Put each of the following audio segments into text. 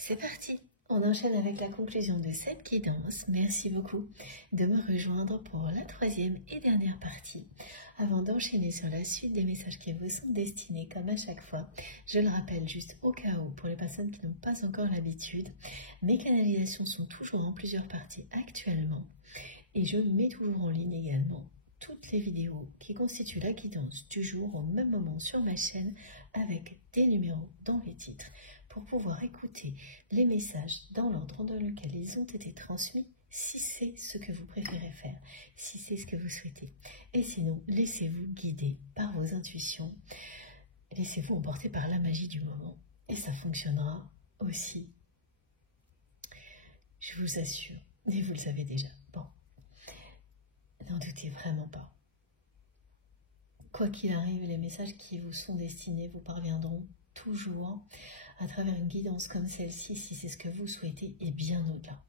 C'est parti! On enchaîne avec la conclusion de cette guidance. Merci beaucoup de me rejoindre pour la troisième et dernière partie. Avant d'enchaîner sur la suite des messages qui vous sont destinés, comme à chaque fois, je le rappelle juste au cas où, pour les personnes qui n'ont pas encore l'habitude, mes canalisations sont toujours en plusieurs parties actuellement et je mets toujours en ligne également toutes les vidéos qui constituent la guidance du jour au même moment sur ma chaîne avec des numéros dans les titres pour pouvoir écouter les messages dans l'ordre dans lequel ils ont été transmis si c'est ce que vous préférez faire, si c'est ce que vous souhaitez. Et sinon, laissez-vous guider par vos intuitions, laissez-vous emporter par la magie du moment et ça fonctionnera aussi, je vous assure, et vous le savez déjà. Bon. N'en doutez vraiment pas. Quoi qu'il arrive, les messages qui vous sont destinés vous parviendront toujours à travers une guidance comme celle-ci, si c'est ce que vous souhaitez, et bien au-delà.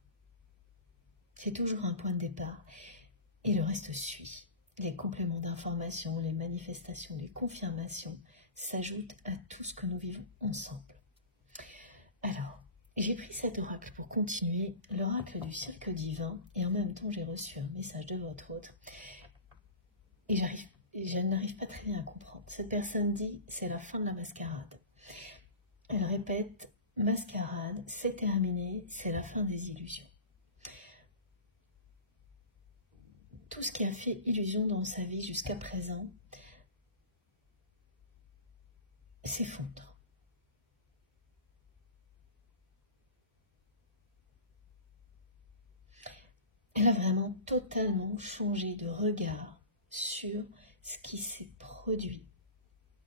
C'est toujours un point de départ, et le reste suit. Les compléments d'informations, les manifestations, les confirmations s'ajoutent à tout ce que nous vivons ensemble. Alors, j'ai pris cet oracle pour continuer, l'oracle du cercle divin, et en même temps j'ai reçu un message de votre autre, et je n'arrive pas très bien à comprendre. Cette personne dit, c'est la fin de la mascarade. Elle répète, mascarade, c'est terminé, c'est la fin des illusions. Tout ce qui a fait illusion dans sa vie jusqu'à présent s'effondre. Elle a vraiment totalement changé de regard sur ce qui s'est produit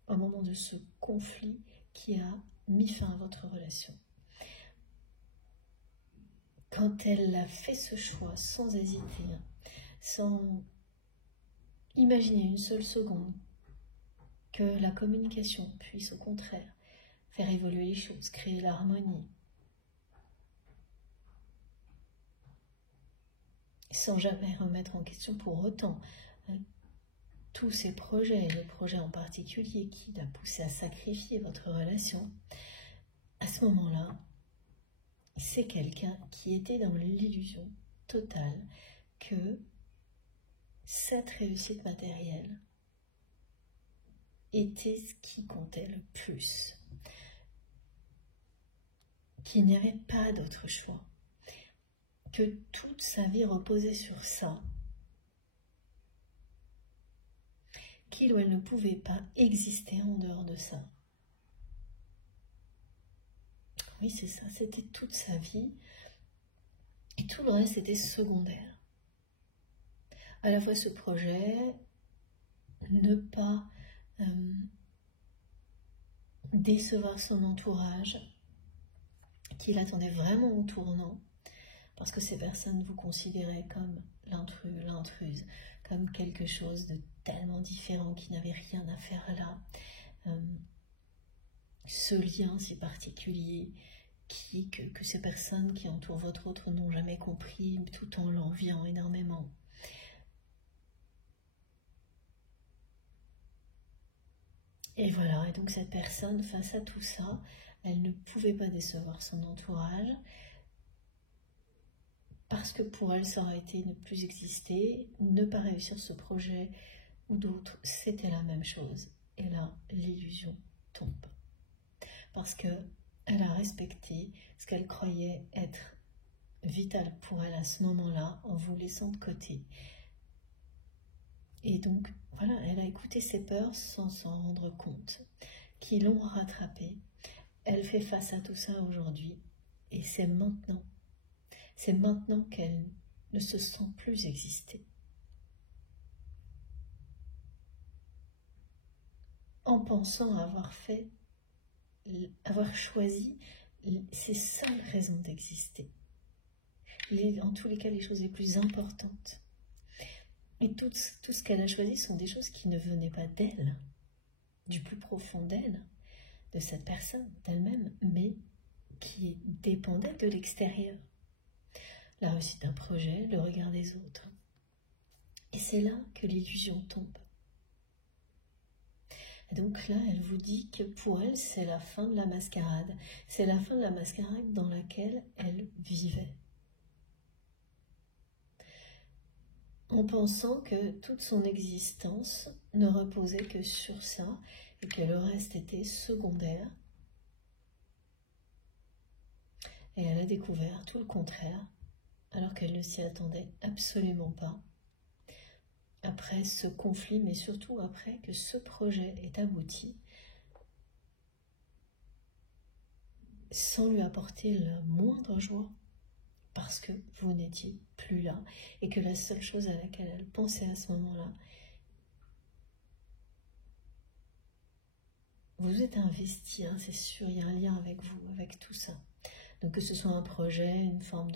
au moment de ce conflit qui a mis fin à votre relation. Quand elle a fait ce choix sans hésiter, sans imaginer une seule seconde que la communication puisse au contraire faire évoluer les choses, créer l'harmonie, sans jamais remettre en question pour autant tous ces projets, les projets en particulier qui l'a poussé à sacrifier votre relation, à ce moment-là, c'est quelqu'un qui était dans l'illusion totale que cette réussite matérielle était ce qui comptait le plus, qu'il n'y avait pas d'autre choix, que toute sa vie reposait sur ça, qu'il ou elle ne pouvait pas exister en dehors de ça. Oui, c'est ça, c'était toute sa vie, et tout le reste était secondaire. À la fois ce projet, ne pas décevoir son entourage, qui l'attendait vraiment au tournant, parce que ces personnes vous considéraient comme l'intrus, l'intruse, comme quelque chose de tellement différent qui n'avait rien à faire là. Ce lien si particulier que ces personnes qui entourent votre autre n'ont jamais compris, tout en l'enviant énormément. Et voilà, et donc cette personne, face à tout ça, elle ne pouvait pas décevoir son entourage, parce que pour elle, ça aurait été ne plus exister, ne pas réussir ce projet ou d'autres, c'était la même chose. Et là, l'illusion tombe. Parce qu'elle a respecté ce qu'elle croyait être vital pour elle à ce moment-là, en vous laissant de côté. Et donc, voilà, elle a écouté ses peurs sans s'en rendre compte, qui l'ont rattrapée. Elle fait face à tout ça aujourd'hui, et c'est maintenant qu'elle ne se sent plus exister. En pensant avoir choisi ses seules raisons d'exister. En tous les cas, les choses les plus importantes. Et tout ce qu'elle a choisi sont des choses qui ne venaient pas d'elle, du plus profond d'elle, de cette personne, d'elle-même, mais qui dépendaient de l'extérieur. La réussite d'un projet, le regard des autres. Et c'est là que l'illusion tombe. Et donc là, elle vous dit que pour elle, c'est la fin de la mascarade. C'est la fin de la mascarade dans laquelle elle vivait. En pensant que toute son existence ne reposait que sur ça et que le reste était secondaire. Et elle a découvert tout le contraire, alors qu'elle ne s'y attendait absolument pas. Après ce conflit, mais surtout après que ce projet ait abouti, sans lui apporter la moindre joie, parce que vous n'étiez plus là, et que la seule chose à laquelle elle pensait à ce moment-là, vous êtes investi, hein, c'est sûr, il y a un lien avec vous, avec tout ça. Donc que ce soit un projet, une forme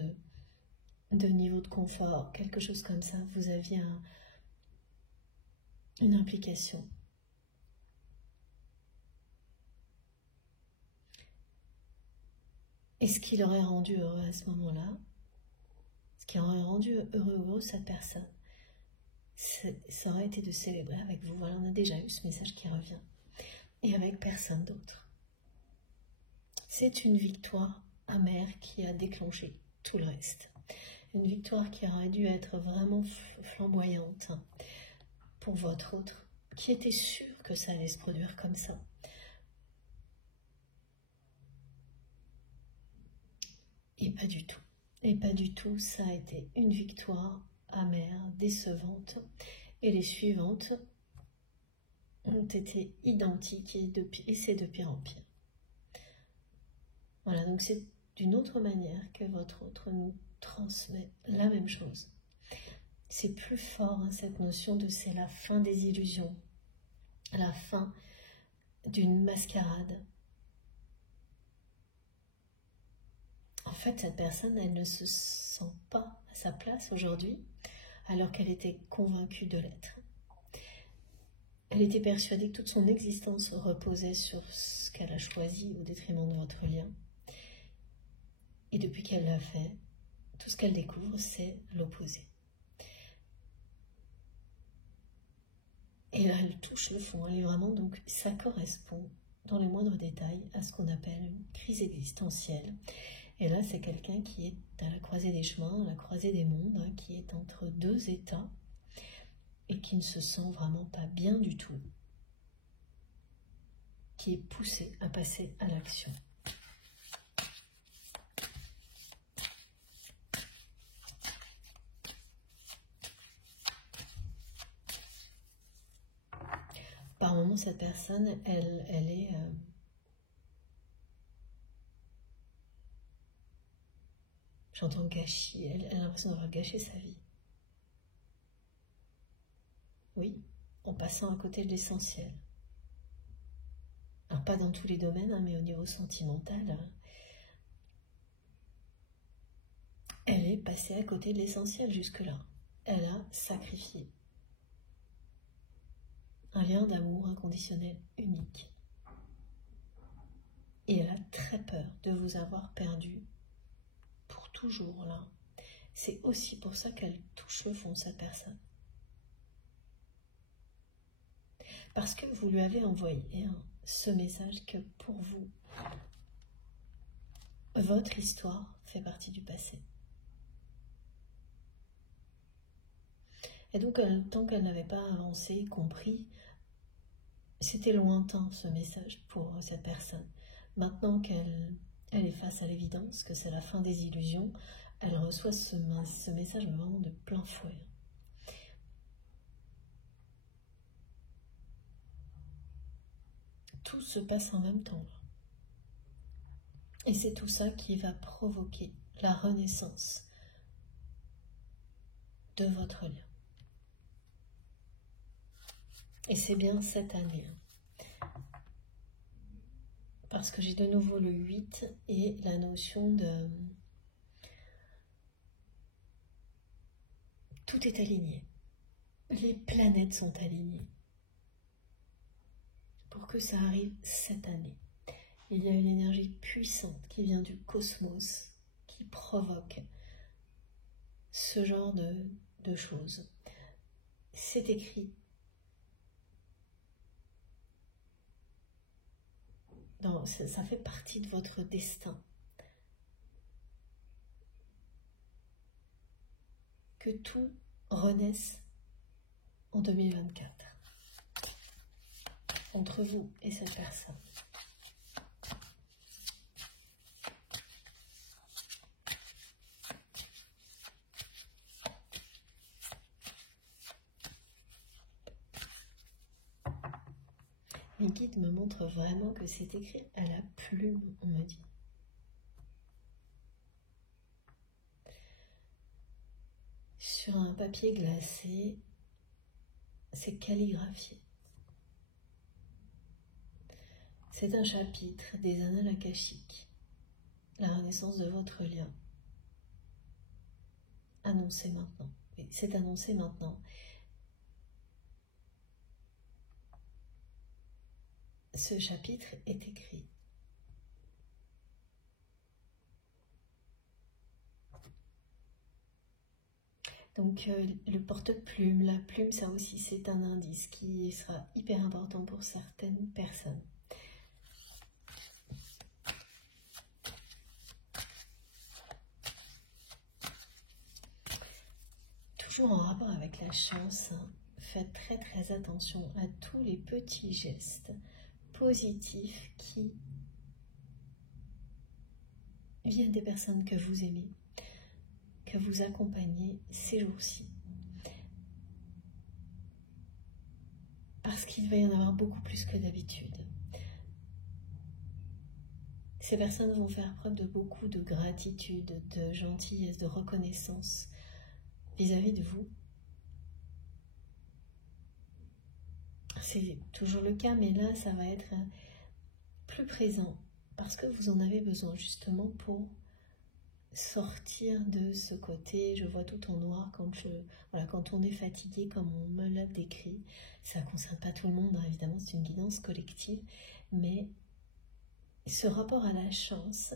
de niveau de confort, quelque chose comme ça, vous aviez une implication. Et ce qui l'aurait rendu heureux à ce moment-là, ce qui aurait rendu heureux cette personne, ça aurait été de célébrer avec vous. Voilà, on a déjà eu ce message qui revient. Et avec personne d'autre. C'est une victoire amère qui a déclenché tout le reste. Une victoire qui aurait dû être vraiment flamboyante pour votre autre, qui était sûr que ça allait se produire comme ça. Et pas du tout. Et pas du tout, ça a été une victoire amère, décevante. Et les suivantes ont été identiques et c'est de pire en pire. Voilà, donc c'est d'une autre manière que votre autre nous transmet la même chose. C'est plus fort, hein, cette notion de c'est la fin des illusions, la fin d'une mascarade. En fait, cette personne, elle ne se sent pas à sa place aujourd'hui, alors qu'elle était convaincue de l'être. Elle était persuadée que toute son existence reposait sur ce qu'elle a choisi au détriment de votre lien. Et depuis qu'elle l'a fait, tout ce qu'elle découvre, c'est l'opposé. Et là, elle touche le fond, elle est vraiment, donc ça correspond dans les moindres détails à ce qu'on appelle une crise existentielle. Et là, c'est quelqu'un qui est à la croisée des chemins, à la croisée des mondes, hein, qui est entre deux états et qui ne se sent vraiment pas bien du tout, qui est poussé à passer à l'action. Par moments, cette personne, elle est... j'entends gâchis, elle a l'impression d'avoir gâché sa vie. Oui, en passant à côté de l'essentiel. Alors pas dans tous les domaines, hein, mais au niveau sentimental, elle est passée à côté de l'essentiel jusque-là. Elle a sacrifié un lien d'amour inconditionnel unique. Et elle a très peur de vous avoir perdu pour toujours là. C'est aussi pour ça qu'elle touche le fond, cette personne. Parce que vous lui avez envoyé ce message que pour vous, votre histoire fait partie du passé. Et donc, tant qu'elle n'avait pas avancé, compris, c'était lointain ce message pour cette personne. Maintenant qu'elle est face à l'évidence, que c'est la fin des illusions, elle reçoit ce message vraiment de plein fouet. Tout se passe en même temps. Et c'est tout ça qui va provoquer la renaissance de votre lien. Et c'est bien cette année. Parce que j'ai de nouveau le 8 et la notion de... Tout est aligné. Les planètes sont alignées. Pour que ça arrive cette année. Il y a une énergie puissante qui vient du cosmos, qui provoque ce genre de choses. C'est écrit. ça fait partie de votre destin. Que tout renaisse en 2024 entre vous et cette personne. Les guides me montrent vraiment que c'est écrit à la plume, on me dit. Sur un papier glacé, c'est calligraphié. C'est un chapitre des annales akashiques, la renaissance de votre lien. Annoncé maintenant. Oui, c'est annoncé maintenant. Ce chapitre est écrit. Donc le porte-plume, la plume, ça aussi c'est un indice qui sera hyper important pour certaines personnes. Toujours en rapport avec la chance, hein, faites très très attention à tous les petits gestes positifs qui viennent des personnes que vous aimez, que vous accompagnez ces jours-ci. Parce qu'il va y en avoir beaucoup plus que d'habitude. Ces personnes vont faire preuve de beaucoup de gratitude, de gentillesse, de reconnaissance vis-à-vis de vous. C'est toujours le cas, mais là, ça va être plus présent parce que vous en avez besoin justement pour sortir de ce côté, je vois tout en noir quand on est fatigué comme on me l'a décrit. Ça ne concerne pas tout le monde, hein, évidemment c'est une guidance collective, mais ce rapport à la chance,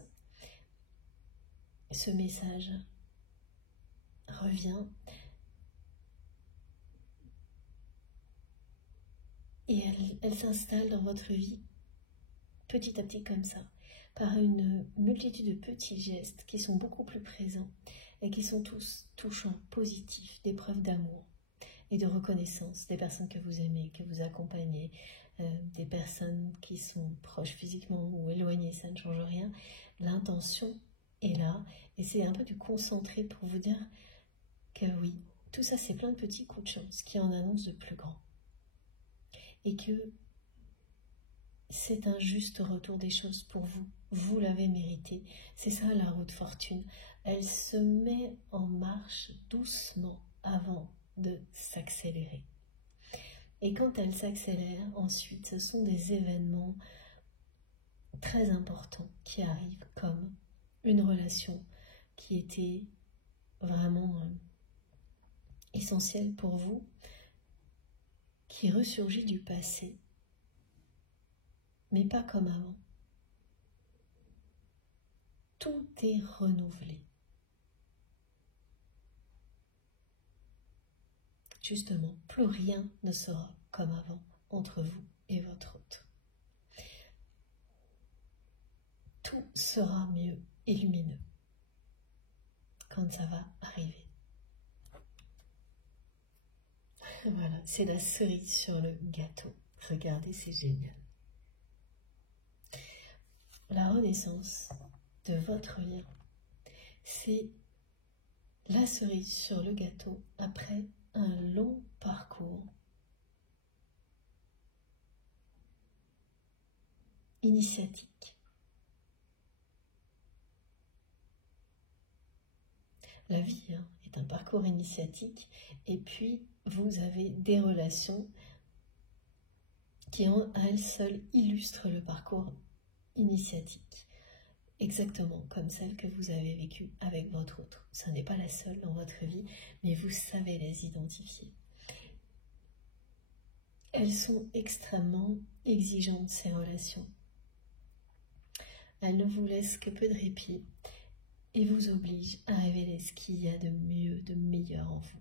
ce message revient et elle s'installe dans votre vie petit à petit comme ça, par une multitude de petits gestes qui sont beaucoup plus présents et qui sont tous touchants, positifs, des preuves d'amour et de reconnaissance des personnes que vous aimez, que vous accompagnez, des personnes qui sont proches physiquement ou éloignées, ça ne change rien. L'intention est là et c'est un peu du concentré pour vous dire que oui, tout ça c'est plein de petits coups de chance qui en annoncent de plus grands et que c'est un juste retour des choses pour vous. Vous l'avez mérité. C'est ça la roue de fortune. Elle se met en marche doucement avant de s'accélérer. Et quand elle s'accélère, ensuite, ce sont des événements très importants qui arrivent, comme une relation qui était vraiment essentielle pour vous, qui ressurgit du passé, mais pas comme avant. Tout est renouvelé. Justement, plus rien ne sera comme avant entre vous et votre autre. Tout sera mieux et lumineux quand ça va arriver. Voilà, c'est la cerise sur le gâteau. Regardez, c'est génial. La renaissance de votre lien, c'est la cerise sur le gâteau après un long parcours initiatique. La vie est un parcours initiatique et puis vous avez des relations qui à elles seules illustrent le parcours initiatique, exactement comme celle que vous avez vécue avec votre autre. Ce n'est pas la seule dans votre vie, mais vous savez les identifier. Elles sont extrêmement exigeantes, ces relations. Elles ne vous laissent que peu de répit et vous obligent à révéler ce qu'il y a de mieux, de meilleur en vous.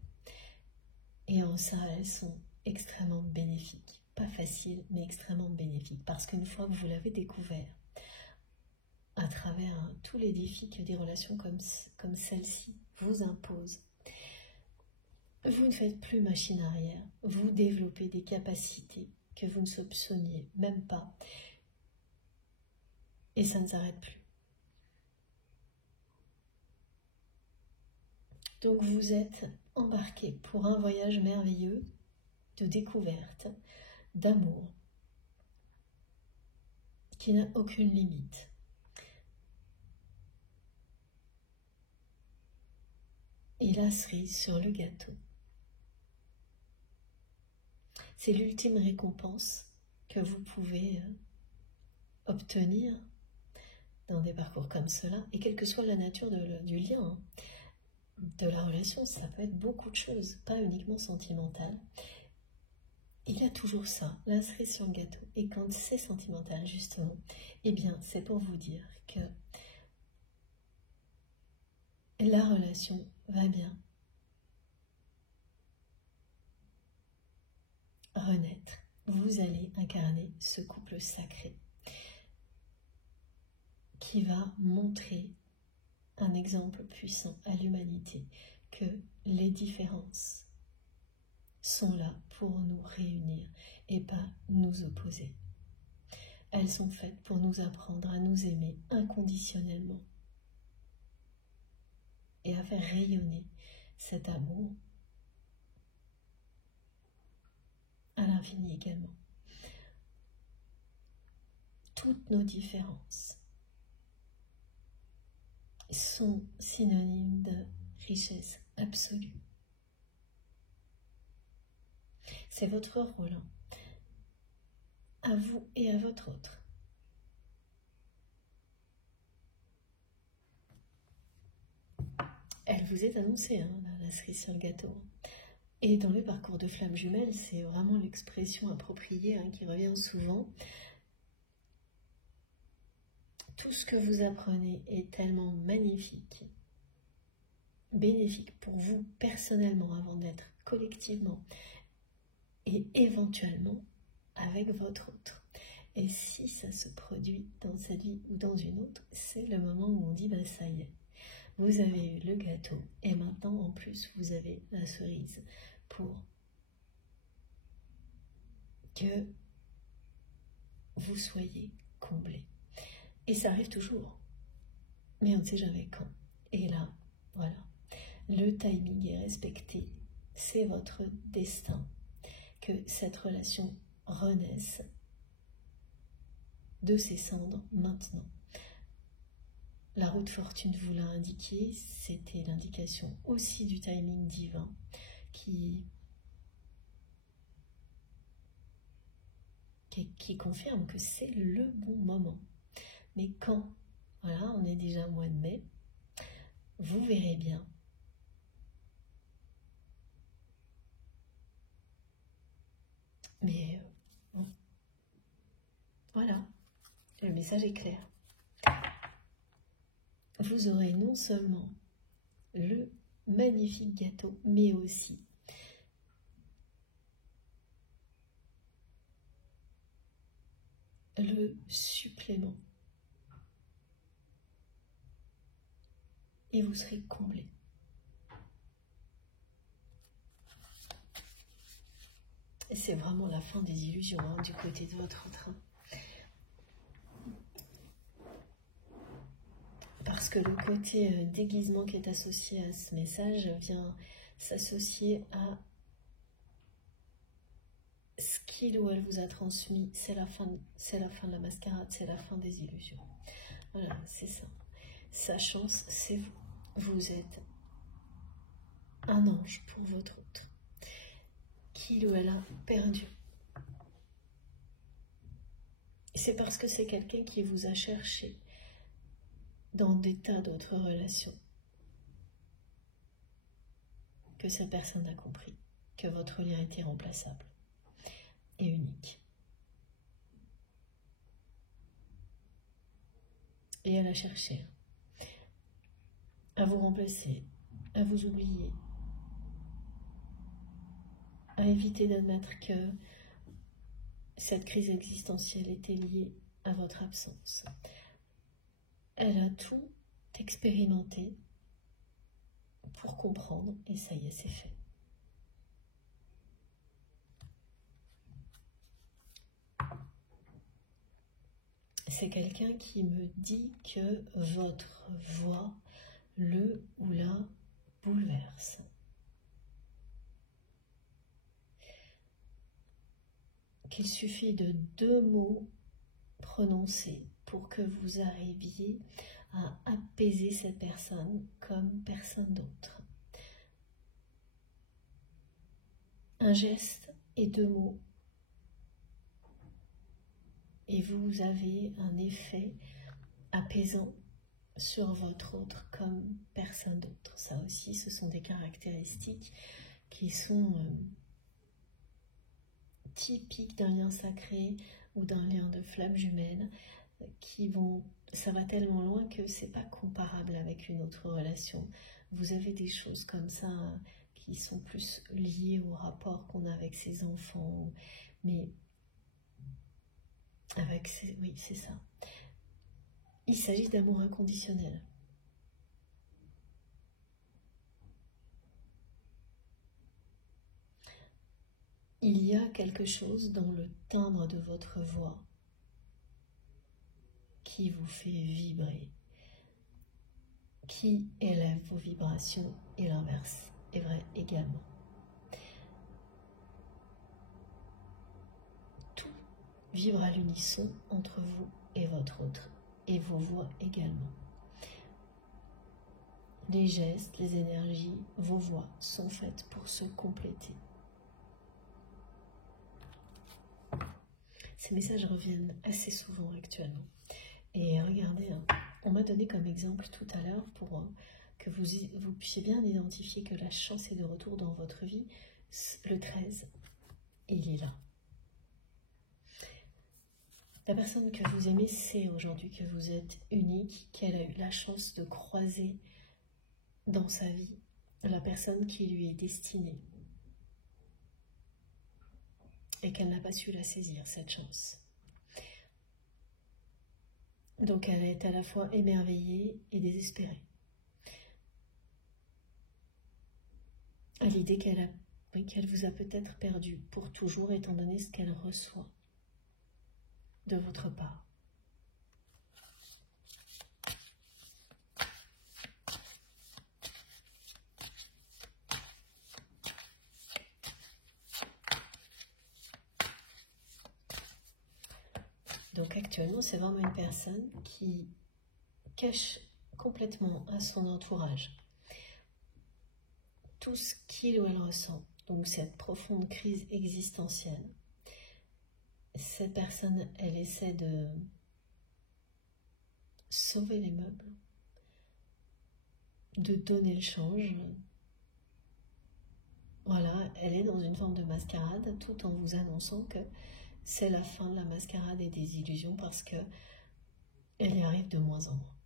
Et en ça, elles sont extrêmement bénéfiques pas facile, mais extrêmement bénéfique. Parce qu'une fois que vous l'avez découvert, à travers tous les défis que des relations comme celle-ci vous imposent, vous ne faites plus machine arrière. Vous développez des capacités que vous ne soupçonniez même pas. Et ça ne s'arrête plus. Donc vous êtes embarqué pour un voyage merveilleux de découverte, d'amour, qui n'a aucune limite. Et la cerise sur le gâteau. C'est l'ultime récompense que vous pouvez obtenir dans des parcours comme cela, et quelle que soit la nature du lien, de la relation, ça peut être beaucoup de choses, pas uniquement sentimental. Il y a toujours ça, la cerise sur le gâteau. Et quand c'est sentimental, justement, eh bien, c'est pour vous dire que la relation va bien renaître. Vous allez incarner ce couple sacré qui va montrer un exemple puissant à l'humanité que les différences sont là pour nous réunir et pas nous opposer. Elles sont faites pour nous apprendre à nous aimer inconditionnellement et à faire rayonner cet amour à l'infini également. Toutes nos différences sont synonymes de richesse absolue. C'est votre rôle, à vous et à votre autre. Elle vous est annoncée, la cerise sur le gâteau. Et dans le parcours de flammes jumelles, c'est vraiment l'expression appropriée qui revient souvent. Tout ce que vous apprenez est tellement magnifique, bénéfique pour vous personnellement avant d'être collectivement et éventuellement avec votre autre. Et si ça se produit dans cette vie ou dans une autre, c'est le moment où on dit ça y est, vous avez eu le gâteau et maintenant en plus vous avez la cerise pour que vous soyez comblés. Et ça arrive toujours, mais on ne sait jamais quand. Et là, voilà, le timing est respecté, c'est votre destin que cette relation renaisse de ses cendres maintenant. La route fortune vous l'a indiqué, c'était l'indication aussi du timing divin qui confirme que c'est le bon moment. Mais quand, voilà, on est déjà au mois de mai, vous verrez bien. Mais bon, voilà, le message est clair. Vous aurez non seulement le magnifique gâteau, mais aussi le supplément. Et vous serez comblé. Et c'est vraiment la fin des illusions du côté de votre train. Parce que le côté déguisement qui est associé à ce message vient s'associer à ce qu'il ou elle vous a transmis. C'est la fin de la mascarade, c'est la fin des illusions. Voilà, c'est ça. Sa chance, c'est vous. Vous êtes un ange pour votre autre, qu'il ou elle a perdu. C'est parce que c'est quelqu'un qui vous a cherché dans des tas d'autres relations que cette personne a compris que votre lien était irremplaçable et unique. Et elle a cherché à vous remplacer, à vous oublier, à éviter d'admettre que cette crise existentielle était liée à votre absence. Elle a tout expérimenté pour comprendre et ça y est, c'est fait. C'est quelqu'un qui me dit que votre voix le ou la bouleverse. Qu'il suffit de 2 mots prononcés pour que vous arriviez à apaiser cette personne comme personne d'autre. Un geste et 2 mots. Et vous avez un effet apaisant sur votre autre comme personne d'autre. Ça aussi, ce sont des caractéristiques qui sont typiques d'un lien sacré ou d'un lien de flamme jumelle ça va tellement loin que c'est pas comparable avec une autre relation. Vous avez des choses comme ça qui sont plus liées au rapport qu'on a avec ses enfants, mais oui, c'est ça. Il s'agit d'amour inconditionnel. Il y a quelque chose dans le timbre de votre voix qui vous fait vibrer, qui élève vos vibrations, et l'inverse est vrai également. Tout vibre à l'unisson entre vous et votre autre, et vos voix également. Les gestes, les énergies, vos voix sont faites pour se compléter. Ces messages reviennent assez souvent actuellement. Et regardez, on m'a donné comme exemple tout à l'heure pour que vous puissiez bien identifier que la chance est de retour dans votre vie. Le 13, il est là. La personne que vous aimez sait aujourd'hui que vous êtes unique, qu'elle a eu la chance de croiser dans sa vie la personne qui lui est destinée et qu'elle n'a pas su la saisir, cette chance. Donc elle est à la fois émerveillée et désespérée à l'idée qu'elle vous a peut-être perdu pour toujours, étant donné ce qu'elle reçoit de votre part. Donc actuellement, c'est vraiment une personne qui cache complètement à son entourage tout ce qu'il ou elle ressent. Donc cette profonde crise existentielle. Cette personne, elle essaie de sauver les meubles, de donner le change. Voilà, elle est dans une forme de mascarade tout en vous annonçant que c'est la fin de la mascarade et des illusions parce que elle y arrive de moins en moins.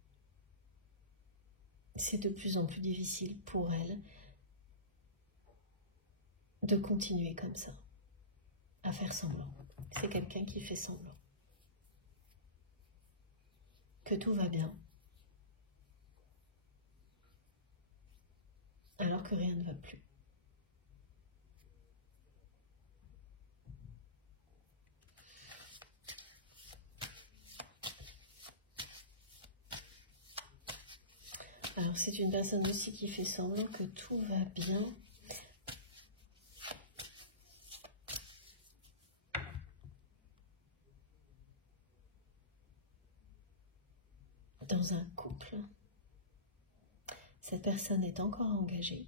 C'est de plus en plus difficile pour elle de continuer comme ça, à faire semblant. C'est quelqu'un qui fait semblant. Que tout va bien, alors que rien ne va plus. Alors c'est une personne aussi qui fait semblant que tout va bien. Dans un couple, cette personne est encore engagée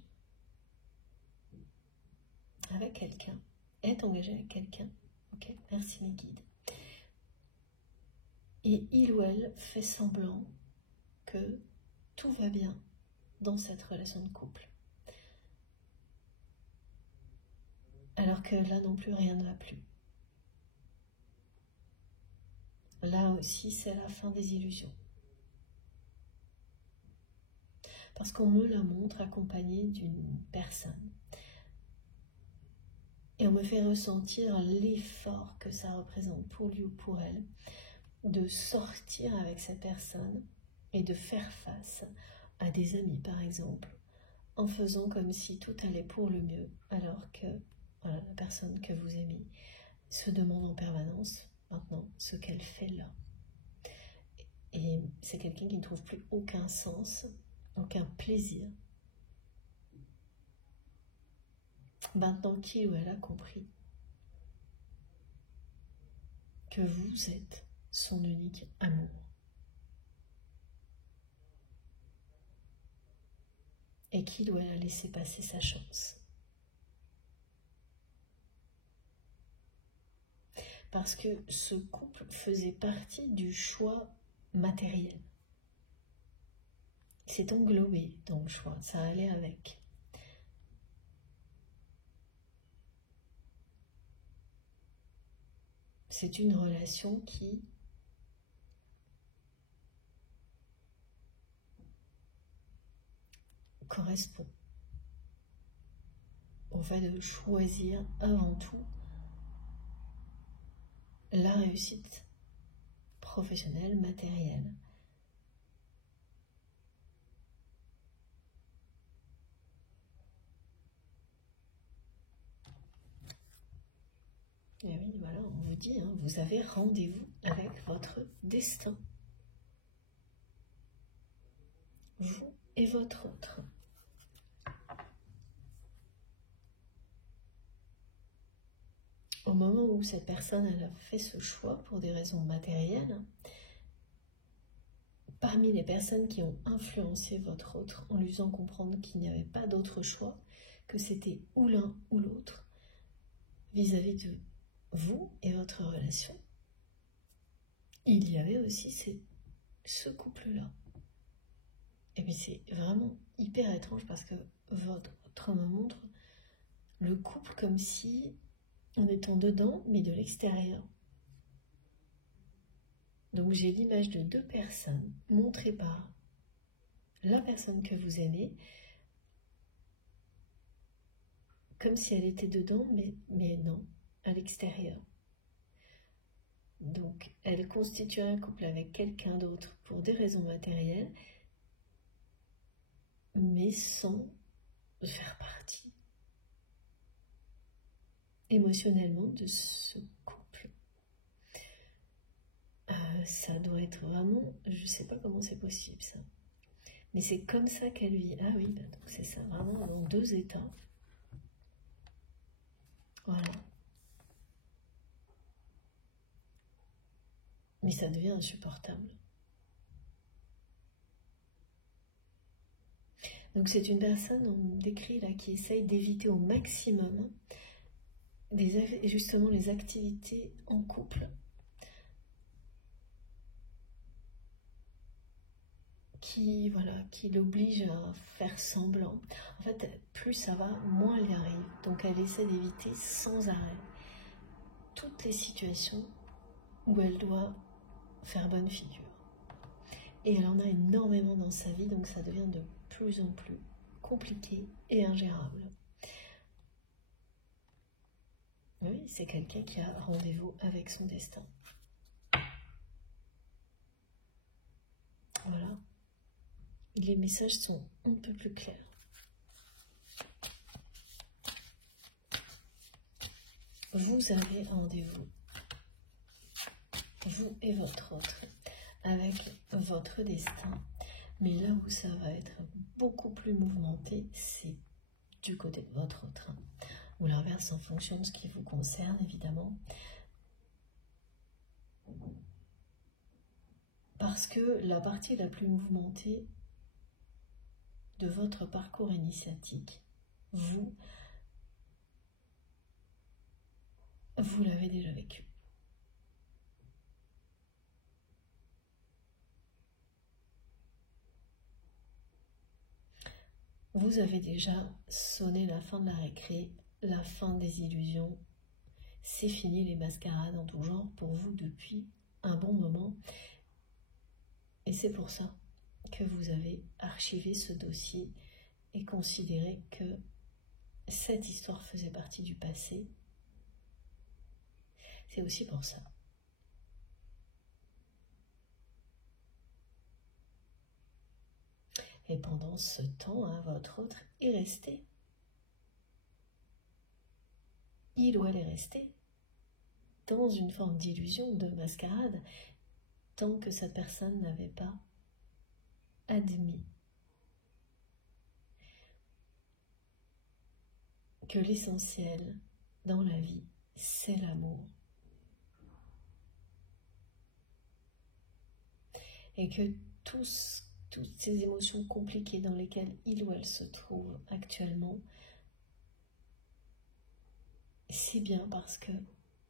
avec quelqu'un, est engagée avec quelqu'un. Ok, merci mes guides. Et il ou elle fait semblant que tout va bien dans cette relation de couple. Alors que là non plus, rien ne va plus. Là aussi, c'est la fin des illusions. Parce qu'on me la montre accompagnée d'une personne. Et Et on me fait ressentir l'effort que ça représente pour lui ou pour elle de sortir avec cette personne et de faire face à des amis par exemple, en faisant comme si tout allait pour le mieux, alors que voilà, la personne que vous aimez se demande en permanence maintenant ce qu'elle fait là. Et c'est quelqu'un qui ne trouve plus aucun sens, aucun plaisir. Maintenant qu'il ou elle a compris que vous êtes son unique amour. Et qu'il ou elle a laissé passer sa chance. Parce que ce couple faisait partie du choix matériel. C'est englobé dans le choix, ça allait avec. C'est une relation qui correspond au fait de choisir avant tout la réussite professionnelle, matérielle. Et oui, voilà, on vous dit, hein, vous avez rendez-vous avec votre destin. Vous et votre autre. Au moment où cette personne elle a fait ce choix pour des raisons matérielles, parmi les personnes qui ont influencé votre autre en lui faisant comprendre qu'il n'y avait pas d'autre choix, que c'était ou l'un ou l'autre, vis-à-vis de vous et votre relation, il y avait aussi ce couple-là. Et puis c'est vraiment hyper étrange parce que votre me montre le couple comme si en étant dedans, mais de l'extérieur. Donc j'ai l'image de deux personnes montrées par la personne que vous aimez, comme si elle était dedans, mais non, à l'extérieur. Donc elle constitue un couple avec quelqu'un d'autre pour des raisons matérielles, mais sans faire partie émotionnellement de ce couple. Ça doit être vraiment, je ne sais pas comment c'est possible ça, mais c'est comme ça qu'elle vit. Ah oui, donc c'est ça, vraiment dans deux états. Voilà. Mais ça devient insupportable. Donc c'est une personne, on décrit là, qui essaye d'éviter au maximum justement les activités en couple. Qui l'oblige à faire semblant. En fait, plus ça va, moins elle y arrive. Donc elle essaie d'éviter sans arrêt toutes les situations où elle doit faire bonne figure. Et elle en a énormément dans sa vie, donc ça devient de plus en plus compliqué et ingérable. Oui, c'est quelqu'un qui a rendez-vous avec son destin. Voilà. Les messages sont un peu plus clairs. Vous avez rendez-vous, vous et votre autre, avec votre destin. Mais là où ça va être beaucoup plus mouvementé, c'est du côté de votre autre. Ou l'inverse en fonction de ce qui vous concerne, évidemment. Parce que la partie la plus mouvementée de votre parcours initiatique, vous l'avez déjà vécu. Vous avez déjà sonné la fin de la récré, la fin des illusions. C'est fini les mascarades en tout genre pour vous depuis un bon moment. Et c'est pour ça que vous avez archivé ce dossier et considéré que cette histoire faisait partie du passé C'est aussi pour ça. Et pendant ce temps, hein, votre autre est resté. Il ou elle est resté dans une forme d'illusion, de mascarade, tant que cette personne n'avait pas admis que l'essentiel dans la vie, c'est l'amour. Et que toutes ces émotions compliquées dans lesquelles il ou elle se trouve actuellement, c'est bien parce que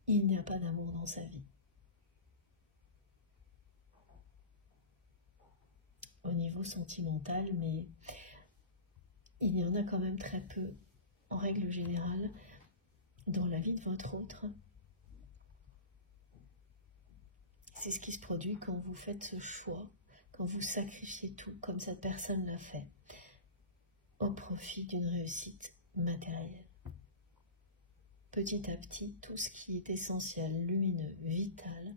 il n'y a pas d'amour dans sa vie. Au niveau sentimental, mais il y en a quand même très peu, en règle générale, dans la vie de votre autre. C'est ce qui se produit quand vous faites ce choix, quand vous sacrifiez tout, comme cette personne l'a fait, au profit d'une réussite matérielle. Petit à petit, tout ce qui est essentiel, lumineux, vital,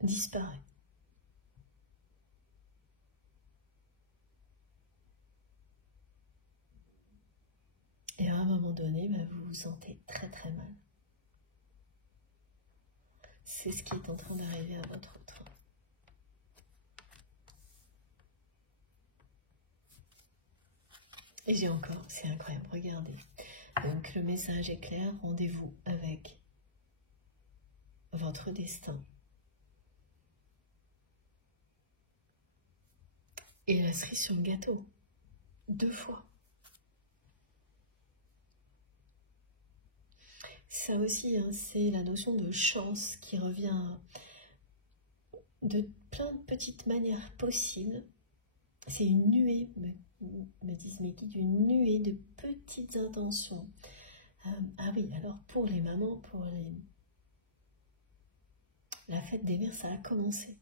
disparaît. Et à un moment donné, vous vous sentez très très mal. C'est ce qui est en train d'arriver à votre autre. Et j'ai encore, c'est incroyable, regardez. Donc le message est clair, rendez-vous avec votre destin. Et la cerise sur le gâteau, 2 fois. Ça aussi, hein, c'est la notion de chance qui revient de plein de petites manières possibles. C'est une nuée, me disent mes guides, une nuée de petites intentions. Ah oui, alors pour les mamans, la fête des mères, ça a commencé.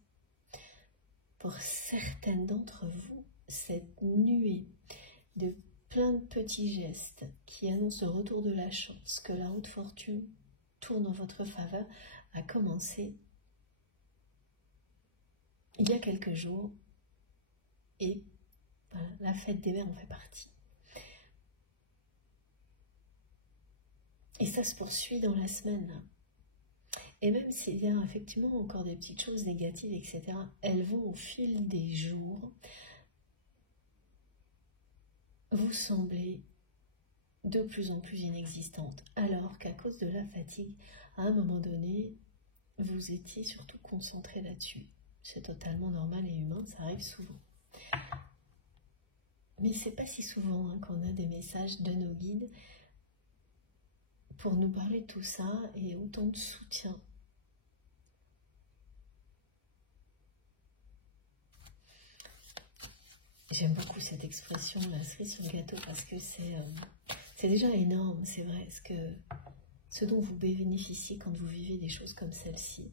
Pour certaines d'entre vous, cette nuée de plein de petits gestes qui annoncent le retour de la chance, que la haute fortune tourne en votre faveur, a commencé il y a quelques jours. Et voilà, la fête des mères en fait partie. Et ça se poursuit dans la semaine. Et même s'il y a effectivement encore des petites choses négatives, etc., elles vont au fil des jours vous sembler de plus en plus inexistantes. Alors qu'à cause de la fatigue, à un moment donné, vous étiez surtout concentré là-dessus. C'est totalement normal et humain, ça arrive souvent. Mais c'est pas si souvent qu'on a des messages de nos guides pour nous parler de tout ça et autant de soutien. J'aime beaucoup cette expression, la cerise sur le gâteau, parce que c'est déjà énorme, c'est vrai, ce dont vous bénéficiez quand vous vivez des choses comme celle-ci.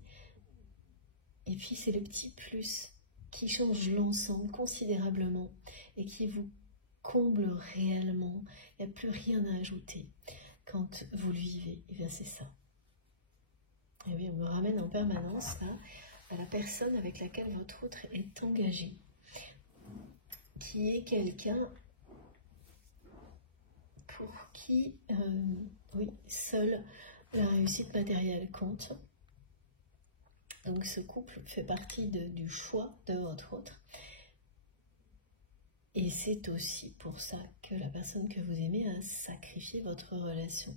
Et puis c'est le petit plus qui change l'ensemble considérablement et qui vous comble réellement. Il n'y a plus rien à ajouter quand vous le vivez. Et bien c'est ça. Et oui, on me ramène en permanence là, à la personne avec laquelle votre autre est engagé, qui est quelqu'un pour qui, oui, seule la réussite matérielle compte. Donc ce couple fait partie du choix de votre autre. Et c'est aussi pour ça que la personne que vous aimez a sacrifié votre relation.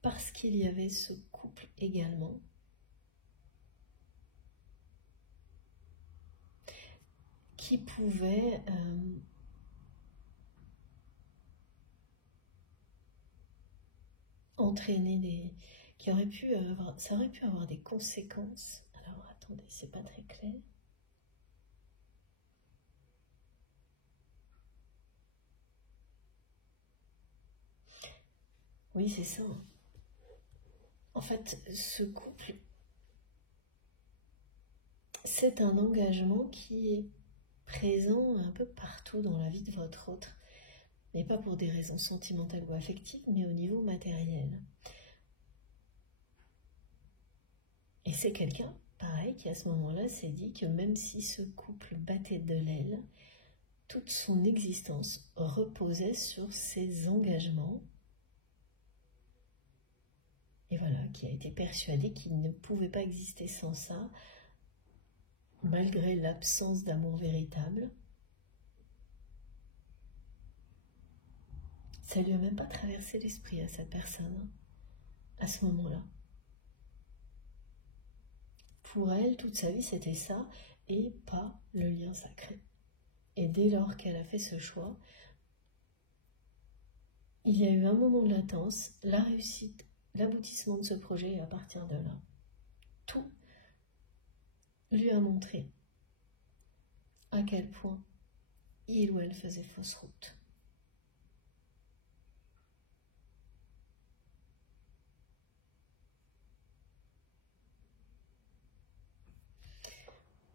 Parce qu'il y avait ce couple également qui pouvait entraîner ça aurait pu avoir des conséquences. Alors attendez, c'est pas très clair. Oui, c'est ça. En fait, ce couple, c'est un engagement qui est présent un peu partout dans la vie de votre autre. et pas pour des raisons sentimentales ou affectives, mais au niveau matériel. Et c'est quelqu'un, pareil, qui à ce moment-là s'est dit que même si ce couple battait de l'aile, toute son existence reposait sur ses engagements. Et voilà, qui a été persuadé qu'il ne pouvait pas exister sans ça, malgré l'absence d'amour véritable. Ça lui a même pas traversé l'esprit à cette personne, à ce moment-là. Pour elle, toute sa vie, c'était ça, et pas le lien sacré. Et dès lors qu'elle a fait ce choix, il y a eu un moment de latence, la réussite, l'aboutissement de ce projet, et à partir de là, tout lui a montré à quel point il ou elle faisait fausse route.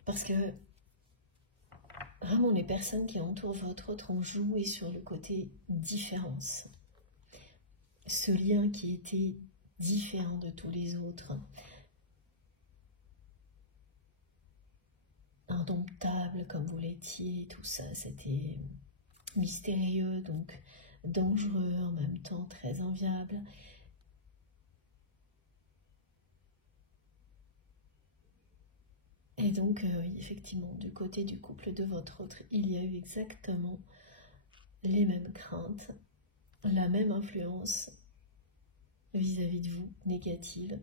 Parce que vraiment, les personnes qui entourent votre autre ont joué sur le côté différence. Ce lien qui était différent de tous les autres, indomptable comme vous l'étiez, tout ça, c'était mystérieux, donc dangereux, en même temps très enviable. Et donc, effectivement, du côté du couple de votre autre, il y a eu exactement les mêmes craintes, la même influence vis-à-vis de vous, négative.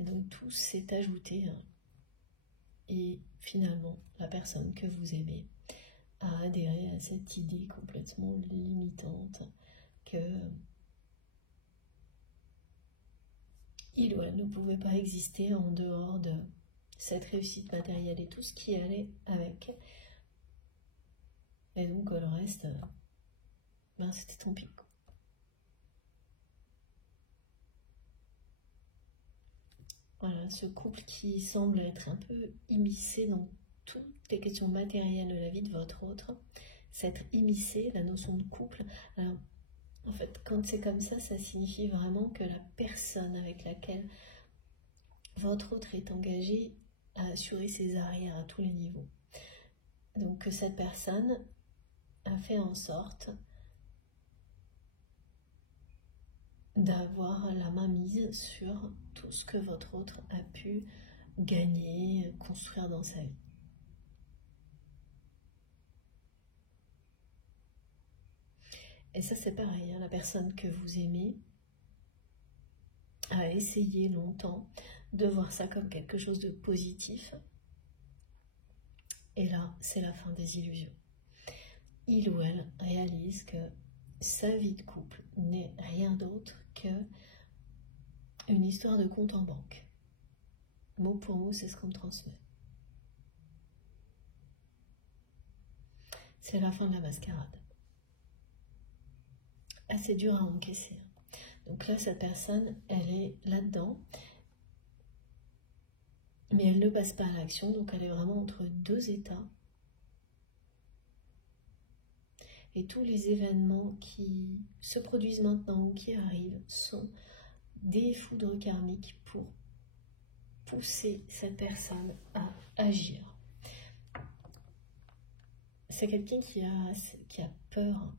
Et donc, tout s'est ajouté. Et finalement, la personne que vous aimez a adhéré à cette idée complètement limitante que il ou elle ne pouvait pas exister en dehors de cette réussite matérielle et tout ce qui allait avec. Et donc le reste, c'était tant pis. Voilà, ce couple qui semble être un peu immiscé dans toutes les questions matérielles de la vie de votre autre, s'être immiscé, la notion de couple. Alors, en fait, quand c'est comme ça signifie vraiment que la personne avec laquelle votre autre est engagé à assurer ses arrières à tous les niveaux. Donc que cette personne a fait en sorte d'avoir la main mise sur tout ce que votre autre a pu gagner, construire dans sa vie. Et ça c'est pareil, la personne que vous aimez a essayé longtemps de voir ça comme quelque chose de positif. Et là, c'est la fin des illusions. Il ou elle réalise que sa vie de couple n'est rien d'autre que une histoire de compte en banque. Mot pour mot, c'est ce qu'on me transmet. C'est la fin de la mascarade. Assez dur à encaisser. Donc là, cette personne, elle est là-dedans, mais elle ne passe pas à l'action, donc elle est vraiment entre deux états. Et tous les événements qui se produisent maintenant ou qui arrivent sont des foudres karmiques pour pousser cette personne à agir. C'est quelqu'un qui a peur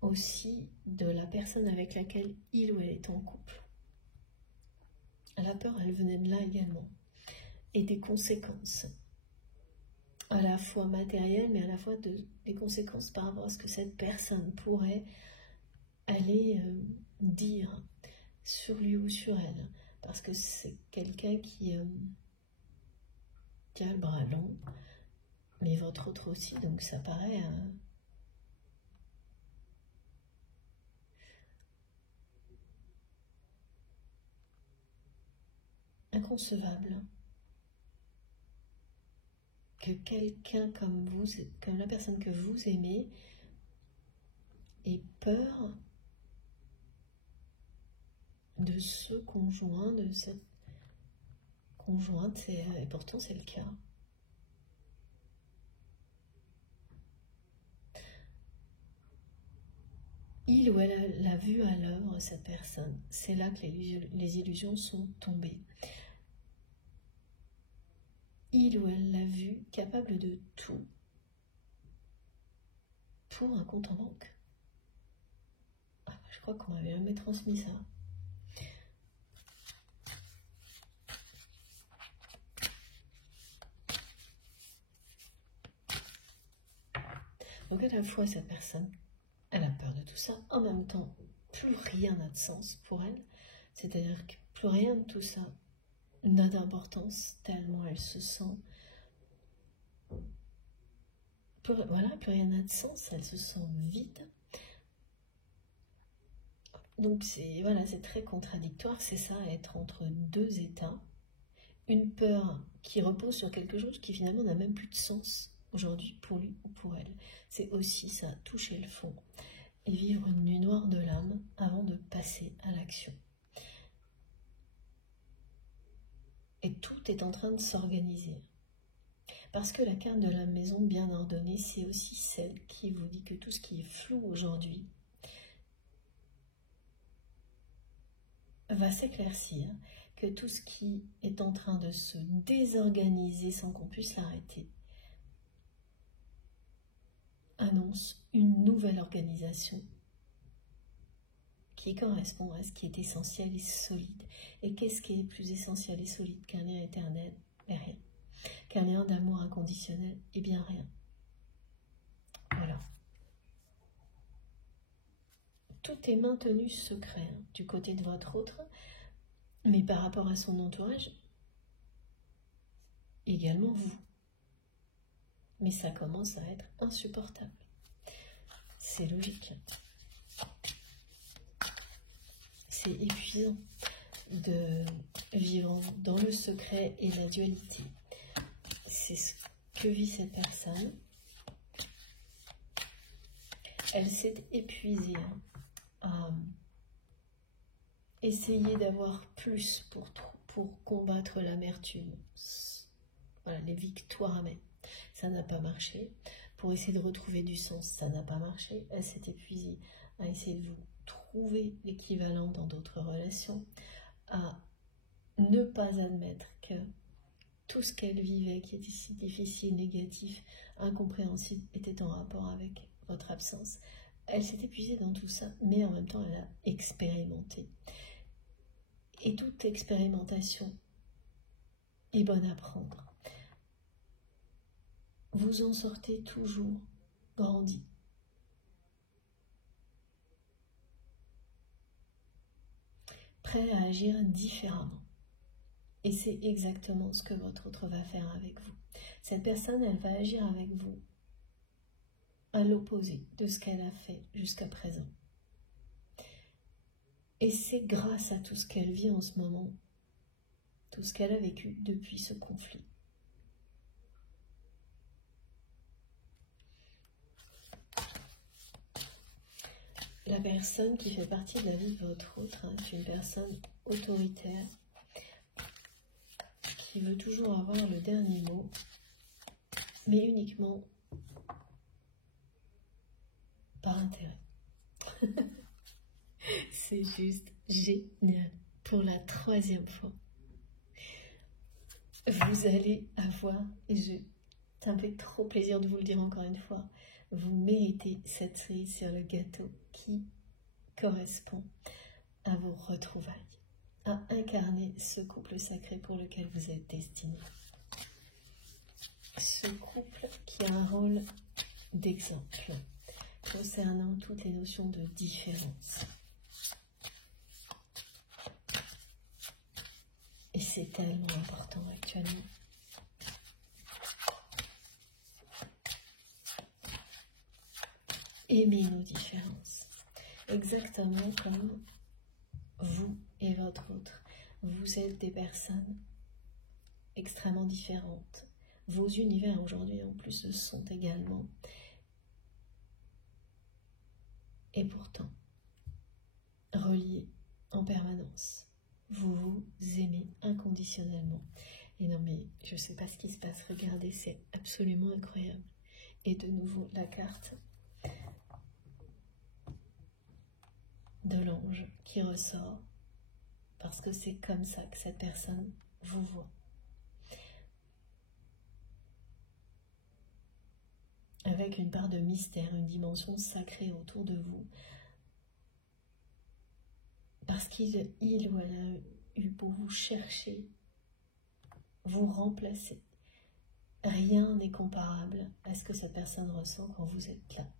aussi de la personne avec laquelle il ou elle est en couple. La peur, elle venait de là également. Et des conséquences, à la fois matérielles, mais à la fois des conséquences par rapport à ce que cette personne pourrait aller dire sur lui ou sur elle. Parce que c'est quelqu'un qui a le bras long, mais votre autre aussi, donc ça paraît inconcevable que quelqu'un comme vous, comme la personne que vous aimez, ait peur de ce conjoint, de cette conjointe, et pourtant c'est le cas. il ou elle l'a vu à l'œuvre, cette personne. C'est là que les illusions sont tombées. Il ou elle l'a vu capable de tout pour un compte en banque. Ah, je crois qu'on m'avait jamais transmis ça. Donc à la fois, cette personne, elle a peur de tout ça. En même temps, plus rien n'a de sens pour elle. C'est-à-dire que plus rien de tout ça n'a d'importance, tellement elle se sent... Voilà, plus rien n'a de sens, elle se sent vide. Donc c'est voilà, c'est très contradictoire, c'est ça, être entre deux états. Une peur qui repose sur quelque chose qui finalement n'a même plus de sens aujourd'hui pour lui ou pour elle. C'est aussi ça, toucher le fond et vivre une nuit noire de l'âme avant de passer à l'action. Et tout est en train de s'organiser. Parce que la carte de la maison bien ordonnée, c'est aussi celle qui vous dit que tout ce qui est flou aujourd'hui va s'éclaircir, que tout ce qui est en train de se désorganiser sans qu'on puisse l'arrêter annonce une nouvelle organisation qui correspond à ce qui est essentiel et solide. Et qu'est-ce qui est plus essentiel et solide qu'un lien éternel? Rien. Qu'un lien d'amour inconditionnel? Eh bien rien. Voilà. Tout est maintenu secret du côté de votre autre, mais par rapport à son entourage, également vous. Mais ça commence à être insupportable. C'est logique. C'est épuisant de vivre dans le secret et la dualité. C'est ce que vit cette personne. Elle s'est épuisée à essayer d'avoir plus pour combattre l'amertume. Voilà, les victoires amènes. Ça n'a pas marché. Pour essayer de retrouver du sens, ça n'a pas marché. Elle s'est épuisée à essayer de vous trouver l'équivalent dans d'autres relations, à ne pas admettre que tout ce qu'elle vivait, qui était si difficile, négatif, incompréhensible, était en rapport avec votre absence. Elle s'est épuisée dans tout ça, mais en même temps, elle a expérimenté. Et toute expérimentation est bonne à prendre. Vous en sortez toujours grandi. Prêt à agir différemment. Et c'est exactement ce que votre autre va faire avec vous. Cette personne, elle va agir avec vous à l'opposé de ce qu'elle a fait jusqu'à présent. Et c'est grâce à tout ce qu'elle vit en ce moment, tout ce qu'elle a vécu depuis ce conflit. La personne qui fait partie de la vie de votre autre est une personne autoritaire qui veut toujours avoir le dernier mot, mais uniquement par intérêt. C'est juste génial. Pour la 3e fois, vous allez avoir, et ça me fait trop plaisir de vous le dire encore une fois, vous méritez cette cerise sur le gâteau qui correspond à vos retrouvailles, à incarner ce couple sacré pour lequel vous êtes destiné. Ce couple qui a un rôle d'exemple concernant toutes les notions de différence. Et c'est tellement important actuellement. Aimer nos différences. Exactement comme vous et votre autre. Vous êtes des personnes extrêmement différentes. Vos univers aujourd'hui en plus le sont également. Et pourtant, reliés en permanence. Vous vous aimez inconditionnellement. Et non mais je ne sais pas ce qui se passe, regardez, c'est absolument incroyable. Et de nouveau la carte de l'ange qui ressort, parce que c'est comme ça que cette personne vous voit. Avec une part de mystère, une dimension sacrée autour de vous, parce qu'il ou elle a eu pour vous chercher, vous remplacer. Rien n'est comparable à ce que cette personne ressent quand vous êtes là.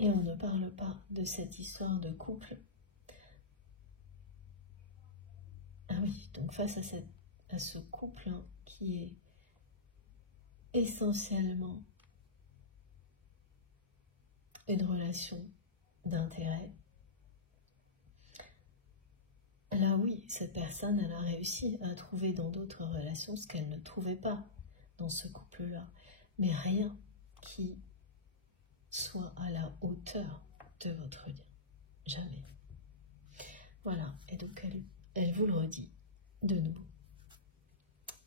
Et on ne parle pas de cette histoire de couple. Ah oui, donc face à ce couple qui est essentiellement une relation d'intérêt, là oui, cette personne, elle a réussi à trouver dans d'autres relations ce qu'elle ne trouvait pas dans ce couple-là. Mais rien qui soit à la hauteur de votre lien. Jamais. Voilà, et donc elle vous le redit de nouveau.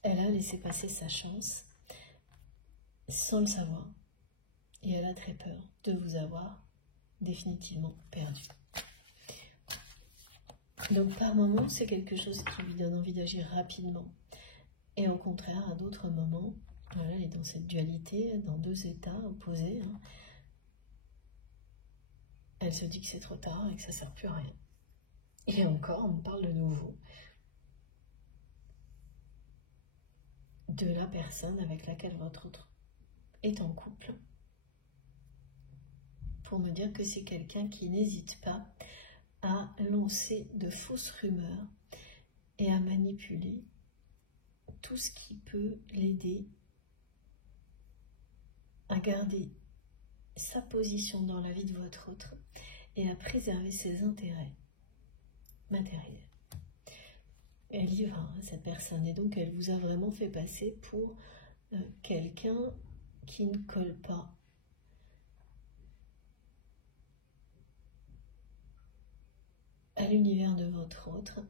Elle a laissé passer sa chance sans le savoir. Et elle a très peur de vous avoir définitivement perdu. Donc par moments, c'est quelque chose qui lui donne envie d'agir rapidement. Et au contraire, à d'autres moments, voilà, elle est dans cette dualité, dans deux états opposés. Elle se dit que c'est trop tard et que ça ne sert plus à rien. Et encore, on parle de nouveau de la personne avec laquelle votre autre est en couple, pour me dire que c'est quelqu'un qui n'hésite pas à lancer de fausses rumeurs et à manipuler tout ce qui peut l'aider à garder sa position dans la vie de votre autre et à préserver ses intérêts matériels. Elle y va, cette personne, et donc elle vous a vraiment fait passer pour quelqu'un qui ne colle pas à l'univers de votre autre,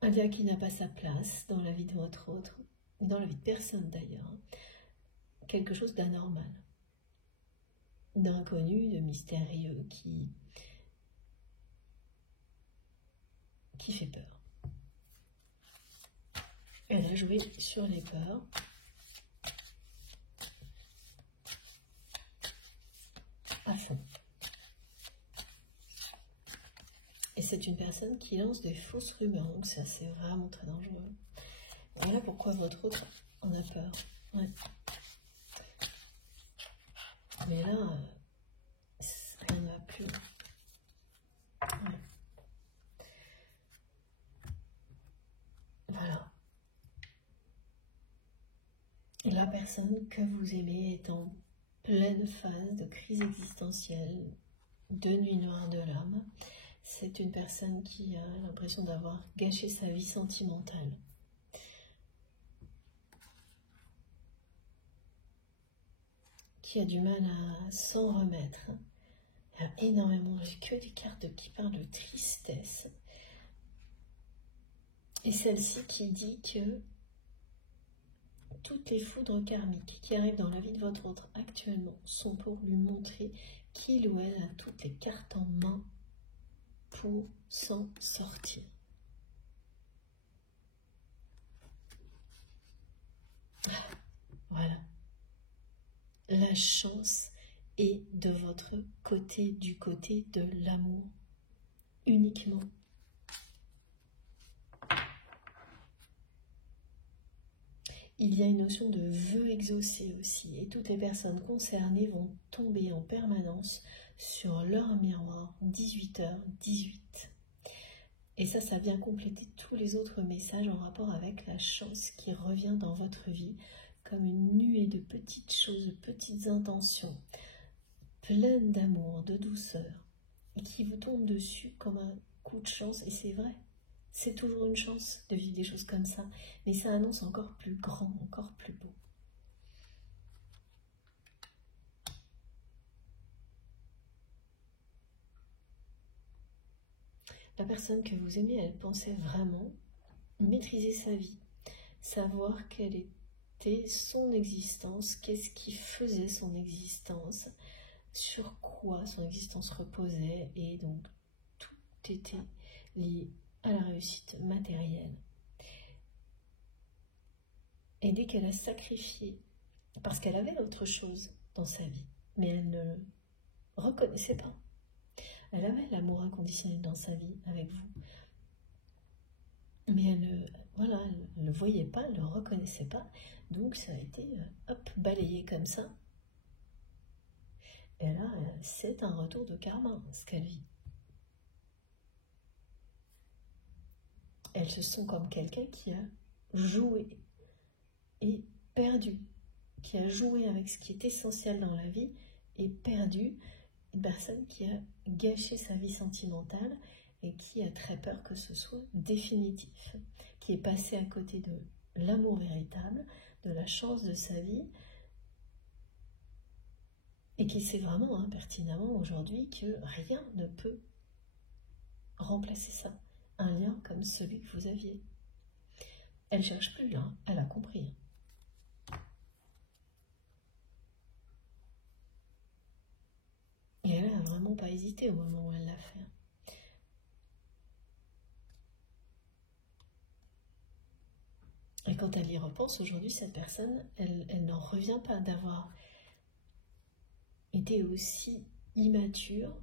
un gars qui n'a pas sa place dans la vie de votre autre, dans la vie de personne d'ailleurs, quelque chose d'anormal, d'inconnu, de mystérieux, qui fait peur. Elle a joué sur les peurs. À fond. Et c'est une personne qui lance des fausses rumeurs, donc ça c'est vraiment très dangereux. Voilà pourquoi votre autre en a peur. Ouais. Mais là, rien ne va plus. Ouais. Voilà. Et la personne que vous aimez est en pleine phase de crise existentielle, de nuit noire de l'âme. C'est une personne qui a l'impression d'avoir gâché sa vie sentimentale. Qui a du mal à s'en remettre. Il y a énormément, j'ai que des cartes qui parlent de tristesse. Et celle-ci qui dit que toutes les foudres karmiques qui arrivent dans la vie de votre autre actuellement sont pour lui montrer qu'il ou elle a toutes les cartes en main pour s'en sortir. Voilà. La chance est de votre côté, du côté de l'amour, uniquement. Il y a une notion de vœu exaucé aussi, et toutes les personnes concernées vont tomber en permanence sur leur miroir 18h18. Et ça vient compléter tous les autres messages en rapport avec la chance qui revient dans votre vie, comme une nuée de petites choses, de petites intentions, pleines d'amour, de douceur, et qui vous tombent dessus comme un coup de chance, et c'est vrai. C'est toujours une chance de vivre des choses comme ça, mais ça annonce encore plus grand, encore plus beau. La personne que vous aimez, elle pensait vraiment maîtriser sa vie, savoir qu'elle est était son existence, qu'est-ce qui faisait son existence, sur quoi son existence reposait, et donc tout était lié à la réussite matérielle. Et dès qu'elle a sacrifié, parce qu'elle avait autre chose dans sa vie, mais elle ne le reconnaissait pas. Elle avait l'amour inconditionnel dans sa vie avec vous, mais elle ne le voyait pas, elle ne le reconnaissait pas, donc ça a été hop, balayé comme ça. Et là, c'est un retour de karma, ce qu'elle vit. Elle se sent comme quelqu'un qui a joué et perdu, qui a joué avec ce qui est essentiel dans la vie et perdu, une personne qui a gâché sa vie sentimentale et qui a très peur que ce soit définitif, qui est passé à côté de l'amour véritable, de la chance de sa vie, et qui sait vraiment pertinemment aujourd'hui que rien ne peut remplacer ça, un lien comme celui que vous aviez. Elle ne cherche plus là, elle a compris. Et elle n'a vraiment pas hésité au moment où elle l'a fait. Et quand elle y repense aujourd'hui, cette personne, elle n'en revient pas d'avoir été aussi immature,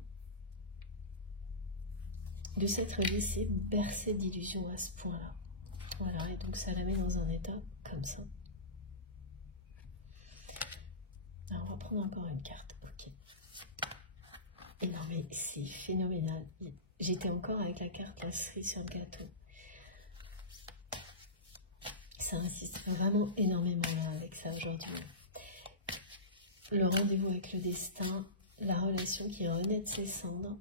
de s'être laissée bercer d'illusions à ce point-là. Voilà, et donc ça la met dans un état comme ça. Alors on va prendre encore une carte, ok. Et non mais c'est phénoménal. J'étais encore avec la carte la cerise sur le gâteau. Ça insiste vraiment énormément là avec ça aujourd'hui. Le rendez-vous avec le destin, la relation qui renaît de ses cendres,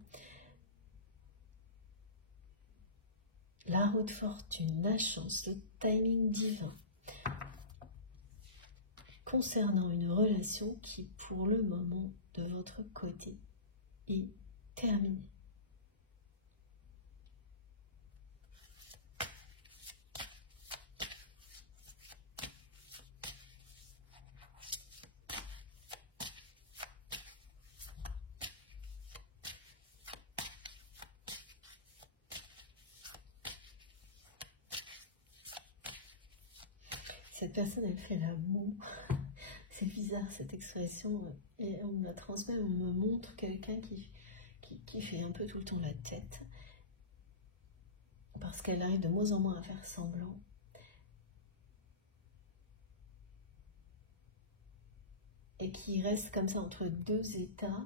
la roue de fortune, la chance, le timing divin concernant une relation qui pour le moment de votre côté est terminée. Cette personne, elle fait la moue. C'est bizarre cette expression. Et on me la transmet, on me montre quelqu'un qui fait un peu tout le temps la tête. Parce qu'elle arrive de moins en moins à faire semblant. Et qui reste comme ça entre deux états,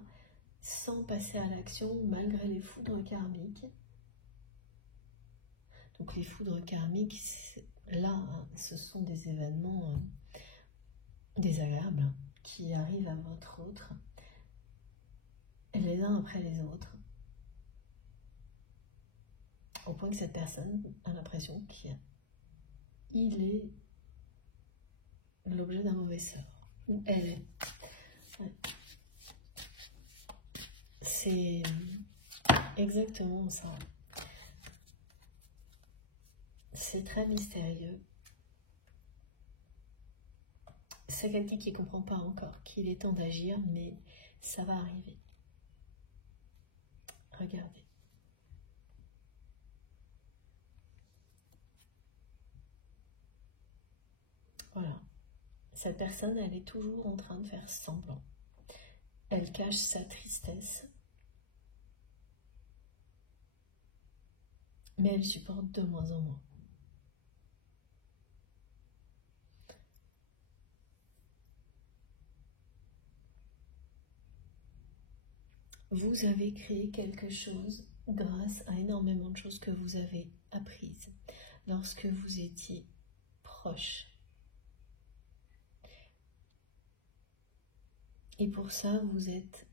sans passer à l'action, malgré les foudres karmiques. Donc les foudres karmiques, là, ce sont des événements désagréables qui arrivent à votre autre, les uns après les autres, au point que cette personne a l'impression qu'il est l'objet d'un mauvais sort, ou elle est. Ouais. C'est exactement ça. C'est très mystérieux. C'est quelqu'un qui ne comprend pas encore qu'il est temps d'agir, mais ça va arriver. Regardez. Voilà. Cette personne, elle est toujours en train de faire semblant. Elle cache sa tristesse, mais elle supporte de moins en moins. Vous avez créé quelque chose grâce à énormément de choses que vous avez apprises lorsque vous étiez proche. Et pour ça, vous êtes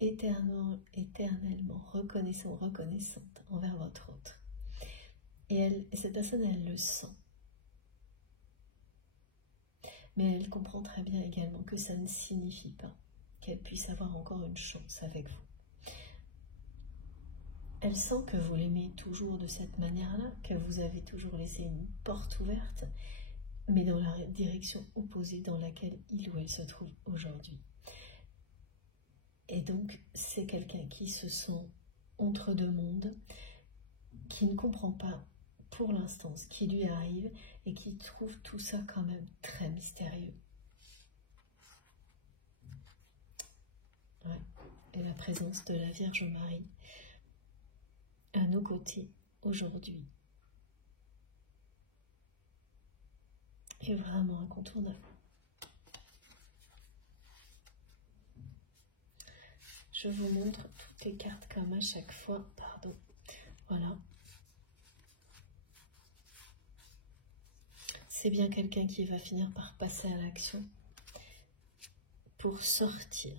éternellement reconnaissante envers votre autre. Et cette personne, elle le sent. Mais elle comprend très bien également que ça ne signifie pas qu'elle puisse avoir encore une chance avec vous. Elle sent que vous l'aimez toujours de cette manière-là, que vous avez toujours laissé une porte ouverte, mais dans la direction opposée dans laquelle il ou elle se trouve aujourd'hui. Et donc, c'est quelqu'un qui se sent entre deux mondes, qui ne comprend pas pour l'instant ce qui lui arrive et qui trouve tout ça quand même très mystérieux. Ouais. Et la présence de la Vierge Marie à nos côtés aujourd'hui est vraiment incontournable. Je vous montre toutes les cartes comme à chaque fois. Pardon. Voilà. C'est bien quelqu'un qui va finir par passer à l'action pour sortir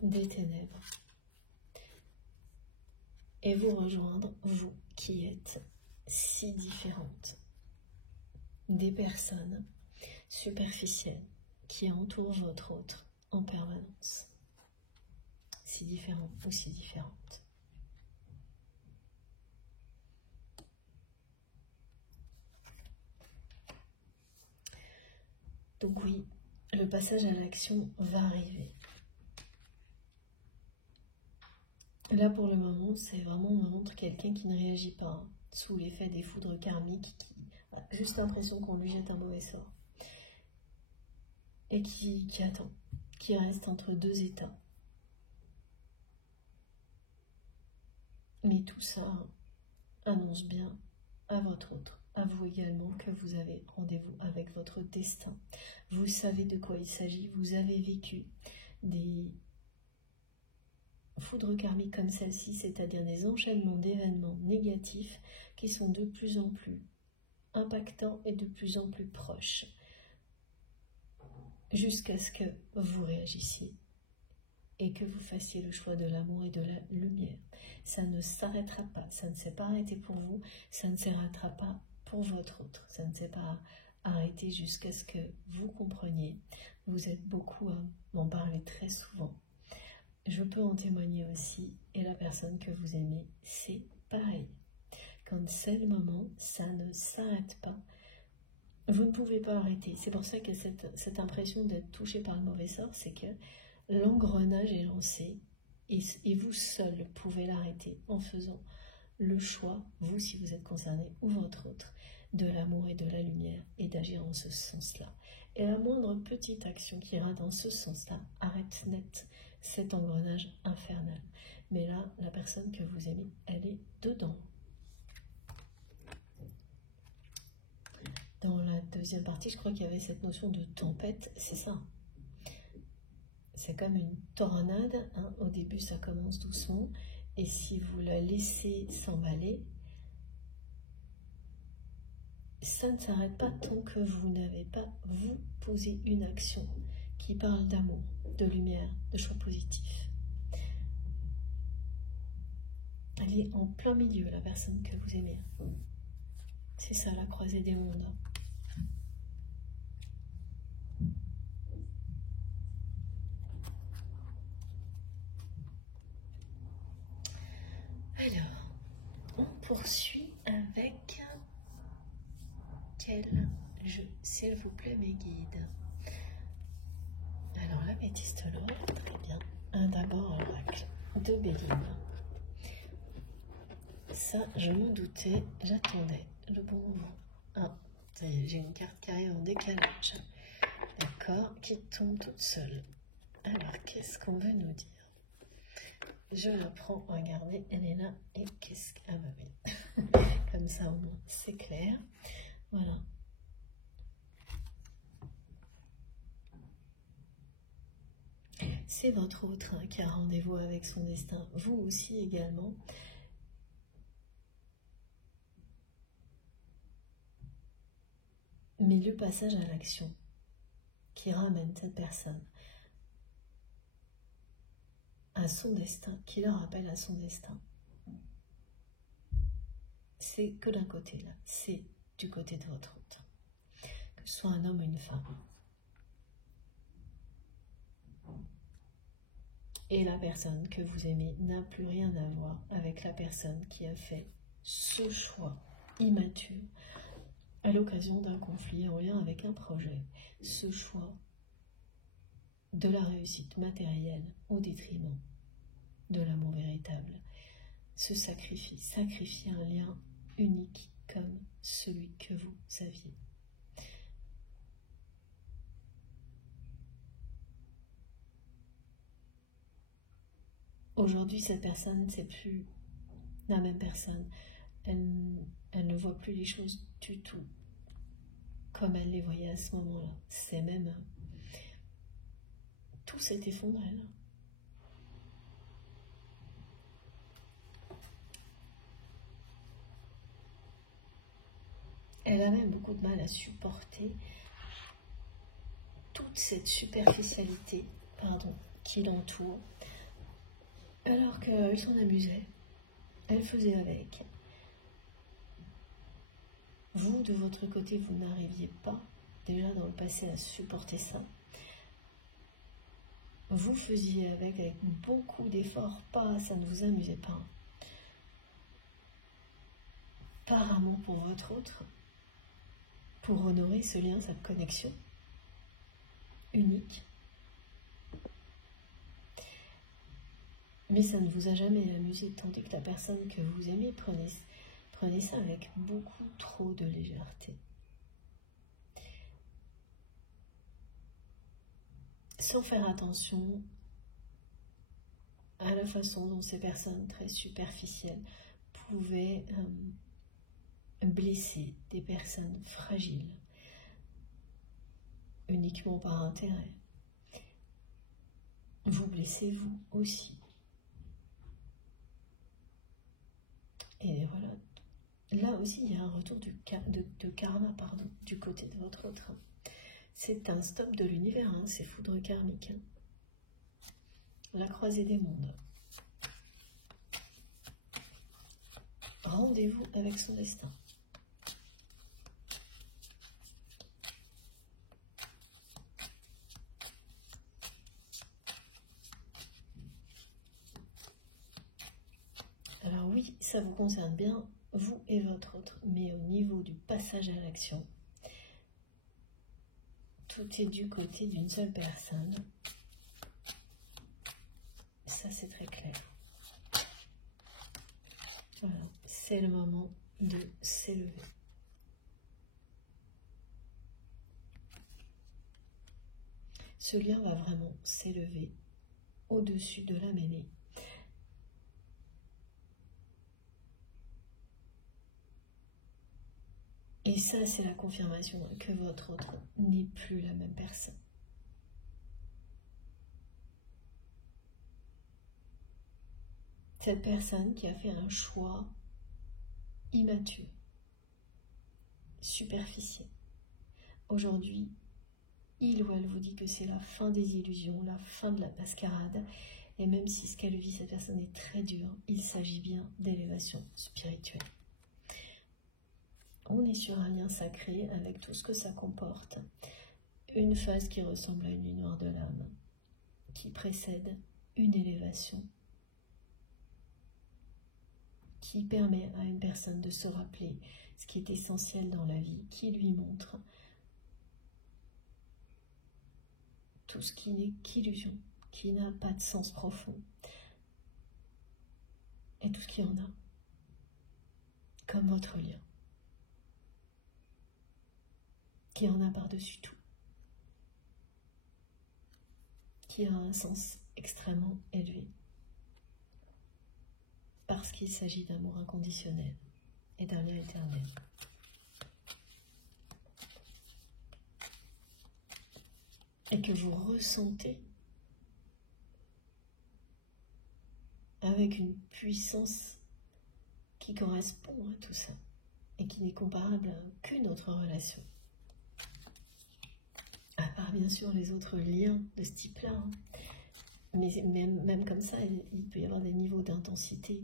des ténèbres et vous rejoindre, vous qui êtes si différentes des personnes superficielles qui entourent votre autre en permanence. Si différentes ou si différentes. Donc oui, le passage à l'action va arriver. Là pour le moment, c'est vraiment, on me montre quelqu'un qui ne réagit pas sous l'effet des foudres karmiques, qui a juste l'impression qu'on lui jette un mauvais sort. Et qui attend, qui reste entre deux états. Mais tout ça annonce bien à votre autre, à vous également, que vous avez rendez-vous avec votre destin. Vous savez de quoi il s'agit, vous avez vécu des foudres karmiques comme celle-ci, c'est-à-dire des enchaînements d'événements négatifs qui sont de plus en plus impactants et de plus en plus proches, jusqu'à ce que vous réagissiez et que vous fassiez le choix de l'amour et de la lumière. Ça ne s'arrêtera pas, ça ne s'est pas arrêté pour vous, ça ne s'arrêtera pas pour votre autre, ça ne s'est pas arrêté jusqu'à ce que vous compreniez. Vous êtes beaucoup à m'en parler très souvent. Je peux en témoigner aussi, et la personne que vous aimez, c'est pareil. Quand c'est le moment, ça ne s'arrête pas. Vous ne pouvez pas arrêter. C'est pour ça que cette impression d'être touché par le mauvais sort, c'est que l'engrenage est lancé et vous seul pouvez l'arrêter en faisant le choix, vous si vous êtes concerné ou votre autre, de l'amour et de la lumière et d'agir en ce sens-là. Et la moindre petite action qui ira dans ce sens-là arrête net cet engrenage infernal. Mais là, la personne que vous aimez, elle est dedans. Dans la deuxième partie, je crois qu'il y avait cette notion de tempête, c'est ça. C'est comme une tornade, hein. Au début ça commence doucement, et si vous la laissez s'emballer, ça ne s'arrête pas tant que vous n'avez pas, vous, posé une action qui parle d'amour, de lumière, de choix positif. Elle est en plein milieu, la personne que vous aimez. C'est ça, la croisée des mondes. Alors, on poursuit avec quel jeu, s'il vous plaît, mes guides. Alors, l'améthyste l'or, très bien. D'abord, l'oracle de Béline. Ça, je m'en doutais, j'attendais le bon moment. Ah, ça y est, j'ai une carte qui arrive en décalage. D'accord, qui tombe toute seule. Alors, qu'est-ce qu'on veut nous dire? Je la prends, regardez, elle est là, et qu'est-ce qu'elle va mettre? Comme ça, au moins, c'est clair. Voilà. C'est votre autre qui a rendez-vous avec son destin, vous aussi également. Mais le passage à l'action qui ramène cette personne à son destin, qui le rappelle à son destin, c'est que d'un côté là, c'est du côté de votre autre, que ce soit un homme ou une femme. Et la personne que vous aimez n'a plus rien à voir avec la personne qui a fait ce choix immature à l'occasion d'un conflit en lien avec un projet, ce choix de la réussite matérielle au détriment de l'amour véritable, ce sacrifier un lien unique comme celui que vous aviez. Aujourd'hui, cette personne, c'est plus la même personne. Elle ne voit plus les choses du tout comme elle les voyait à ce moment-là. C'est même... tout s'est effondré là. Elle a même beaucoup de mal à supporter toute cette superficialité, qui l'entoure, alors qu'elle s'en amusait, elle faisait avec. Vous, de votre côté, vous n'arriviez pas, déjà dans le passé, à supporter ça. Vous faisiez avec beaucoup d'efforts, ça ne vous amusait pas. Par amour pour votre autre, pour honorer ce lien, cette connexion unique. Mais ça ne vous a jamais amusé, tandis que la personne que vous aimez prenez ça avec beaucoup trop de légèreté. Sans faire attention à la façon dont ces personnes très superficielles pouvaient blesser des personnes fragiles, uniquement par intérêt. Vous blessez vous aussi. Et voilà. Là aussi, il y a un retour de karma, du côté de votre autre. C'est un stop de l'univers, c'est foudre karmique. La croisée des mondes. Rendez-vous avec son destin. Alors oui, ça vous concerne bien, vous et votre autre, mais au niveau du passage à l'action, tout est du côté d'une seule personne. Ça, c'est très clair. Voilà, c'est le moment de s'élever. Ce lien va vraiment s'élever au-dessus de la mêlée. Et ça, c'est la confirmation que votre autre n'est plus la même personne. Cette personne qui a fait un choix immature, superficiel. Aujourd'hui, il ou elle vous dit que c'est la fin des illusions, la fin de la mascarade. Et même si ce qu'elle vit, cette personne, est très dur, il s'agit bien d'élévation spirituelle. On est sur un lien sacré avec tout ce que ça comporte. Une phase qui ressemble à une nuit noire de l'âme, qui précède une élévation, qui permet à une personne de se rappeler ce qui est essentiel dans la vie, qui lui montre tout ce qui n'est qu'illusion, qui n'a pas de sens profond, et tout ce qu'il y en a, comme votre lien, qui en a par-dessus tout, qui a un sens extrêmement élevé, parce qu'il s'agit d'amour inconditionnel et d'un lien éternel. Et que vous ressentez avec une puissance qui correspond à tout ça et qui n'est comparable à aucune autre relation. À part bien sûr les autres liens de ce type-là. Mais même comme ça, il peut y avoir des niveaux d'intensité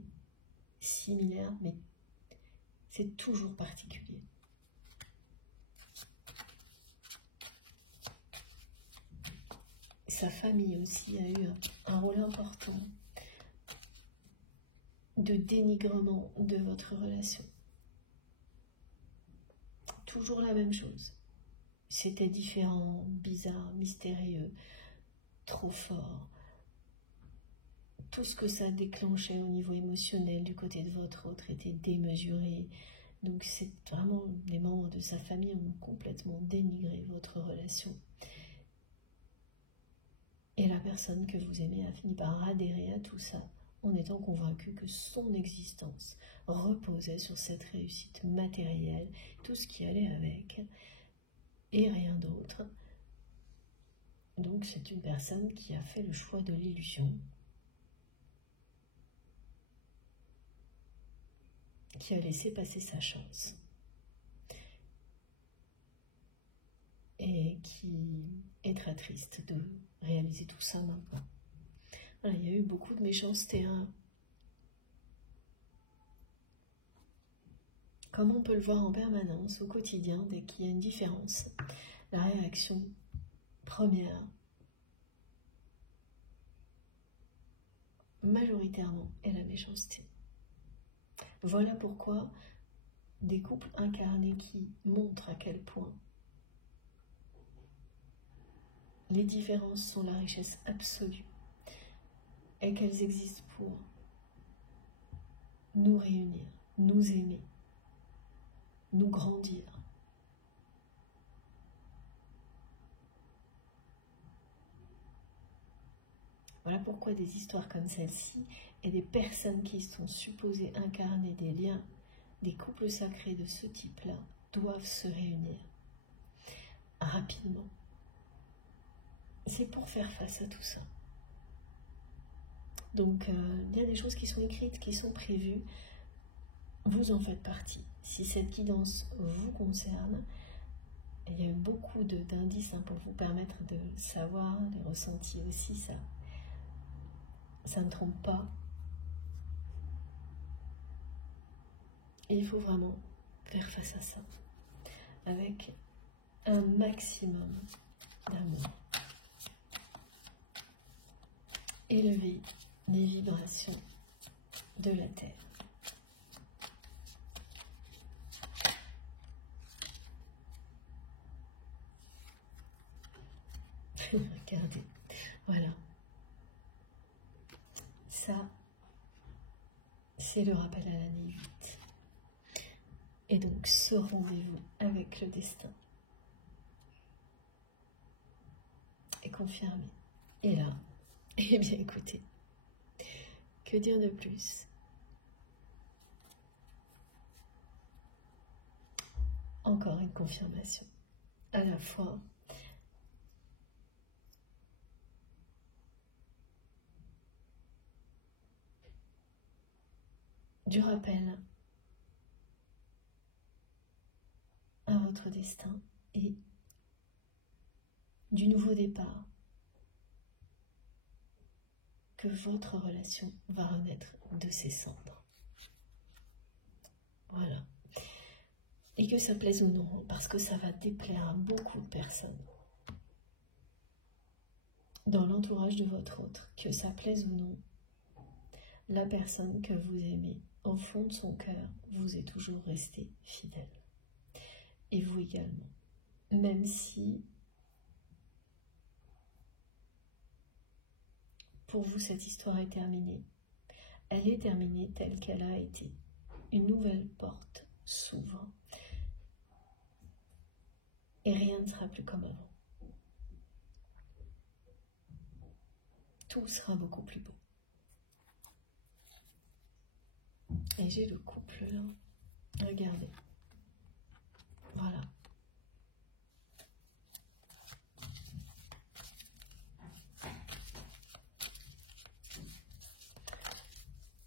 similaires, mais c'est toujours particulier. Sa famille aussi a eu un rôle important de dénigrement de votre relation. toujours la même chose. C'était différent, bizarre, mystérieux, trop fort. Tout ce que ça déclenchait au niveau émotionnel du côté de votre autre était démesuré. Donc c'est vraiment, les membres de sa famille ont complètement dénigré votre relation. Et la personne que vous aimez a fini par adhérer à tout ça, en étant convaincu que son existence reposait sur cette réussite matérielle, tout ce qui allait avec, et rien d'autre. Donc c'est une personne qui a fait le choix de l'illusion, qui a laissé passer sa chance, et qui est très triste de réaliser tout ça maintenant. Voilà, il y a eu beaucoup de méchanceté, hein. Comme on peut le voir en permanence, au quotidien, dès qu'il y a une différence, la réaction première, majoritairement, est la méchanceté. Voilà pourquoi des couples incarnés qui montrent à quel point les différences sont la richesse absolue et qu'elles existent pour nous réunir, nous aimer, nous grandir. Voilà pourquoi des histoires comme celle-ci et des personnes qui sont supposées incarner des liens, des couples sacrés de ce type-là, doivent se réunir rapidement. C'est pour faire face à tout ça. Donc, il y a des choses qui sont écrites, qui sont prévues. Vous en faites partie. Si cette guidance vous concerne, il y a eu beaucoup d'indices pour vous permettre de savoir, de ressentir aussi ça. Ça ne trompe pas. Et il faut vraiment faire face à ça avec un maximum d'amour. Élever les vibrations de la Terre. Regardez, voilà. Ça, c'est le rappel à l'année 8. Et donc, ce rendez-vous avec le destin est confirmé. Et là, eh bien écoutez, que dire de plus? Encore une confirmation, à la fois du rappel à votre destin et du nouveau départ que votre relation va renaître de ses cendres. Voilà. Et que ça plaise ou non, parce que ça va déplaire à beaucoup de personnes dans l'entourage de votre autre, que ça plaise ou non, la personne que vous aimez, au fond de son cœur, vous est toujours resté fidèle. Et vous également. Même si, pour vous, cette histoire est terminée, elle est terminée telle qu'elle a été. Une nouvelle porte s'ouvre. Et rien ne sera plus comme avant. Tout sera beaucoup plus beau. Et j'ai le couple là. Regardez. Voilà.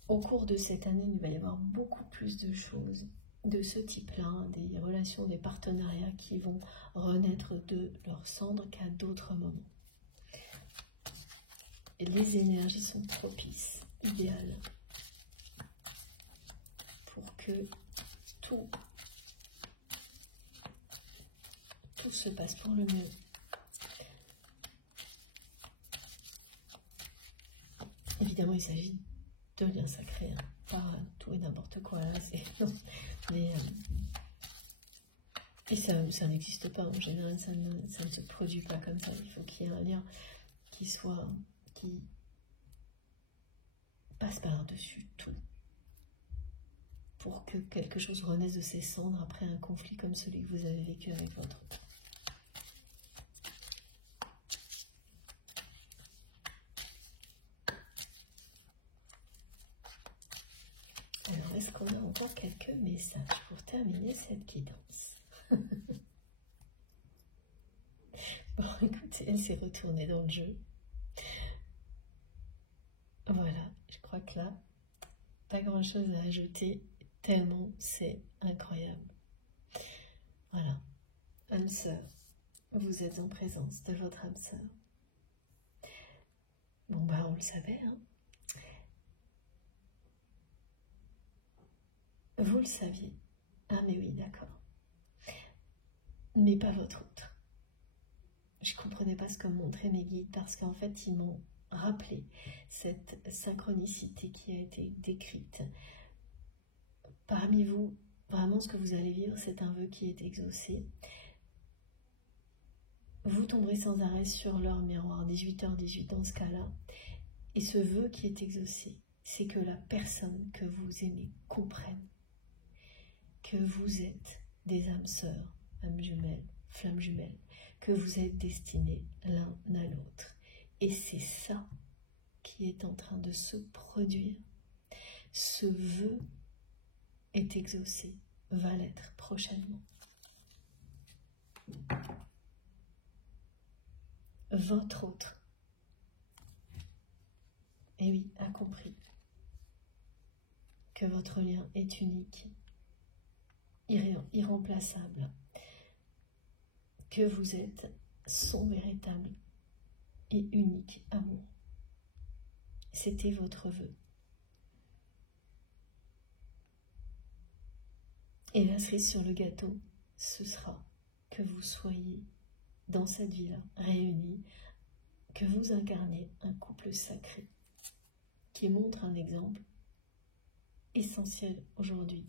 Au cours de cette année, il va y avoir beaucoup plus de choses de ce type-là, des relations, des partenariats qui vont renaître de leur cendre qu'à d'autres moments. Et les énergies sont propices, idéales, pour que tout se passe pour le mieux. Évidemment, il s'agit de liens sacrés, hein, pas tout et n'importe quoi, là, mais Et ça n'existe pas en général, ça ne se produit pas comme ça. Il faut qu'il y ait un lien qui passe par-dessus tout pour que quelque chose renaisse de ses cendres après un conflit comme celui que vous avez vécu avec votre autre. Alors, est-ce qu'on a encore quelques messages pour terminer cette guidance? Bon, écoutez, elle s'est retournée dans le jeu. Voilà, je crois que là, pas grand-chose à ajouter, tellement c'est incroyable. Voilà, âme sœur, vous êtes en présence de votre âme sœur. Bon, bah, on le savait, hein. Vous le saviez. Ah, mais oui, d'accord. Mais pas votre autre. Je comprenais pas ce que montraient mes guides parce qu'en fait, ils m'ont rappelé cette synchronicité qui a été décrite. Parmi vous, vraiment ce que vous allez vivre, c'est un vœu qui est exaucé. Vous tomberez sans arrêt sur leur miroir, 18h18 dans ce cas-là. Et ce vœu qui est exaucé, c'est que la personne que vous aimez comprenne que vous êtes des âmes sœurs, âmes jumelles, flammes jumelles, que vous êtes destinés l'un à l'autre. Et c'est ça qui est en train de se produire. Ce vœu est exaucé, va l'être prochainement. Votre autre, et oui, a compris que votre lien est unique, irremplaçable, que vous êtes son véritable et unique amour. C'était votre vœu. Et la cerise sur le gâteau, ce sera que vous soyez dans cette vie-là réunis, que vous incarnez un couple sacré qui montre un exemple essentiel aujourd'hui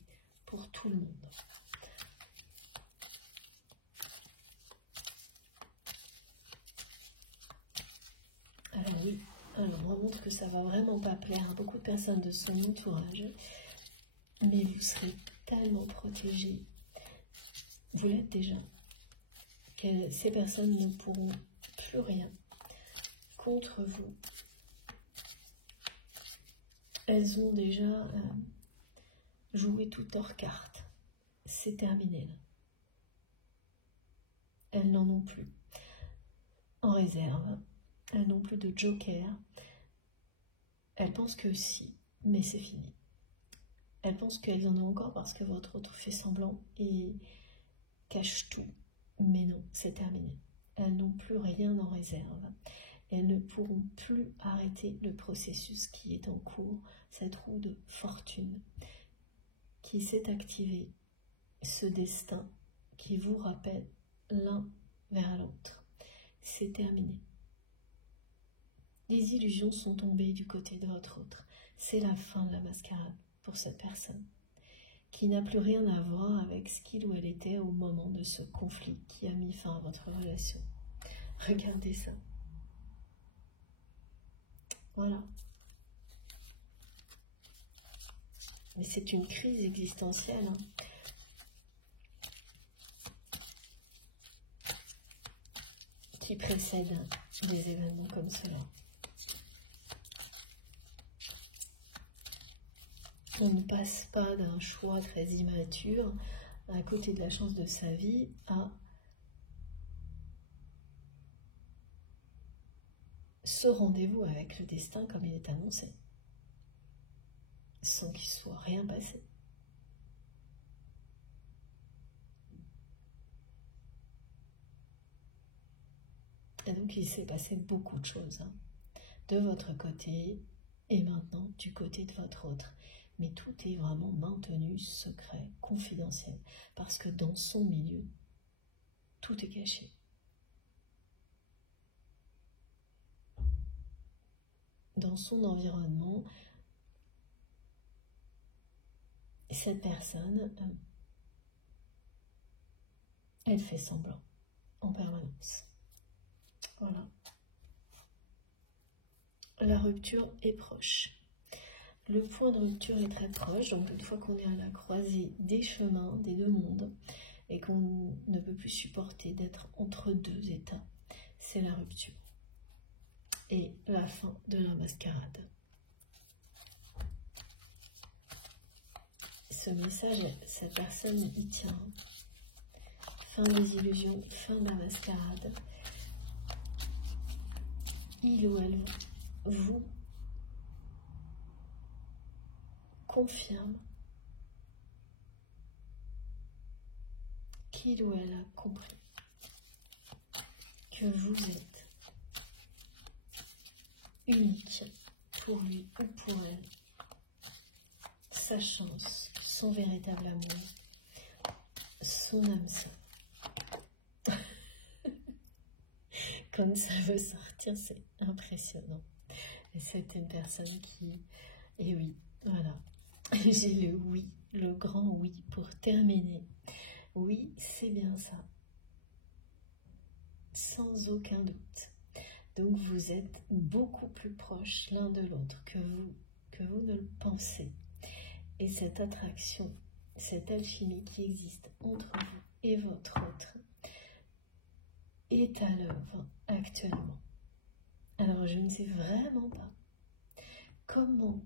pour tout le monde. Alors oui, alors on montre que ça va vraiment pas plaire à beaucoup de personnes de son entourage, mais vous serez tellement protégés, vous l'êtes déjà, que ces personnes ne pourront plus rien contre vous. Elles ont déjà joué toutes leurs cartes. C'est terminé là. Elles n'en ont plus en réserve. Elles n'ont plus de joker. Elles pensent que si, mais c'est fini. Elles pensent qu'elles en ont encore parce que votre autre fait semblant et cache tout. Mais non, c'est terminé. Elles n'ont plus rien en réserve. Elles ne pourront plus arrêter le processus qui est en cours, cette roue de fortune qui s'est activée, ce destin qui vous rappelle l'un vers l'autre. C'est terminé. Les illusions sont tombées du côté de votre autre. C'est la fin de la mascarade pour cette personne qui n'a plus rien à voir avec ce qu'il ou elle était au moment de ce conflit qui a mis fin à votre relation. Regardez ça. Voilà. Mais c'est une crise existentielle. Hein. Qui précède des événements comme cela. On ne passe pas d'un choix très immature à côté de la chance de sa vie à ce rendez-vous avec le destin comme il est annoncé, sans qu'il soit rien passé. Et donc il s'est passé beaucoup de choses, hein, de votre côté et maintenant du côté de votre autre. Mais tout est vraiment maintenu secret, confidentiel, parce que dans son milieu, tout est caché. Dans son environnement, cette personne Elle fait semblant en permanence. Voilà. La rupture est proche. Le point de rupture est très proche, donc une fois qu'on est à la croisée des chemins, des deux mondes, et qu'on ne peut plus supporter d'être entre deux états, c'est la rupture. Et la fin de la mascarade. Ce message, cette personne y tient. Fin des illusions, fin de la mascarade. Il ou elle vous confirme qu'il ou elle a compris que vous êtes unique pour lui ou pour elle, sa chance, son véritable amour, son âme sœur. Comme ça veut sortir, c'est impressionnant. Et c'est une personne qui... Et oui, voilà. J'ai le oui, le grand oui pour terminer. Oui, c'est bien ça. Sans aucun doute. Donc vous êtes beaucoup plus proches l'un de l'autre que vous ne le pensez. Et cette attraction, cette alchimie qui existe entre vous et votre autre est à l'œuvre actuellement. Alors je ne sais vraiment pas comment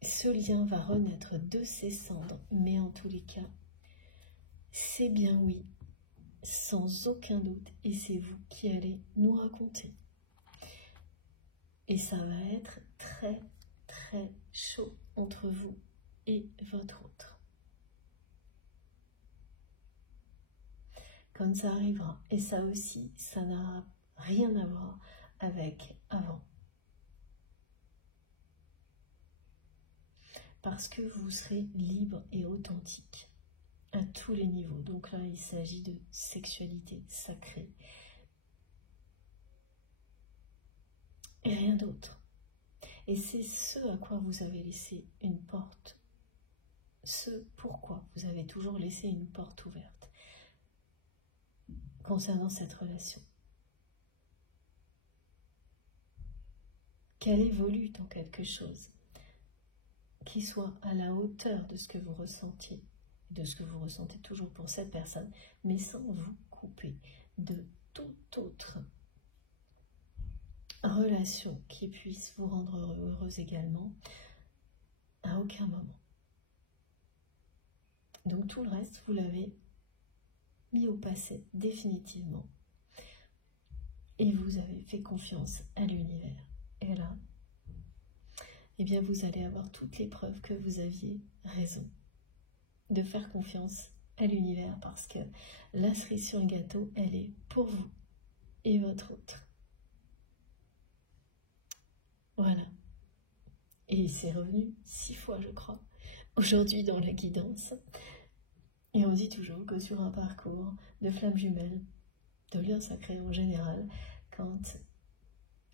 ce lien va renaître de ses cendres, mais en tous les cas, c'est bien oui, sans aucun doute, et c'est vous qui allez nous raconter. Et ça va être très très chaud entre vous et votre autre. Comme ça arrivera. Et ça aussi, ça n'a rien à voir avec avant. Parce que vous serez libre et authentique à tous les niveaux. Donc là, il s'agit de sexualité sacrée. Et rien d'autre. Et c'est ce à quoi vous avez laissé une porte. Ce pourquoi vous avez toujours laissé une porte ouverte concernant cette relation. Qu'elle évolue dans quelque chose qui soit à la hauteur de ce que vous ressentiez, de ce que vous ressentez toujours pour cette personne, mais sans vous couper de toute autre relation qui puisse vous rendre heureuse également, à aucun moment. Donc tout le reste, vous l'avez mis au passé définitivement. Et vous avez fait confiance à l'univers. Et là, eh bien vous allez avoir toutes les preuves que vous aviez raison de faire confiance à l'univers, parce que la cerise sur le gâteau, elle est pour vous et votre autre. Voilà. Et c'est revenu 6 fois, je crois, aujourd'hui dans la guidance. Et on dit toujours que sur un parcours de flammes jumelles, de liens sacrés en général, quand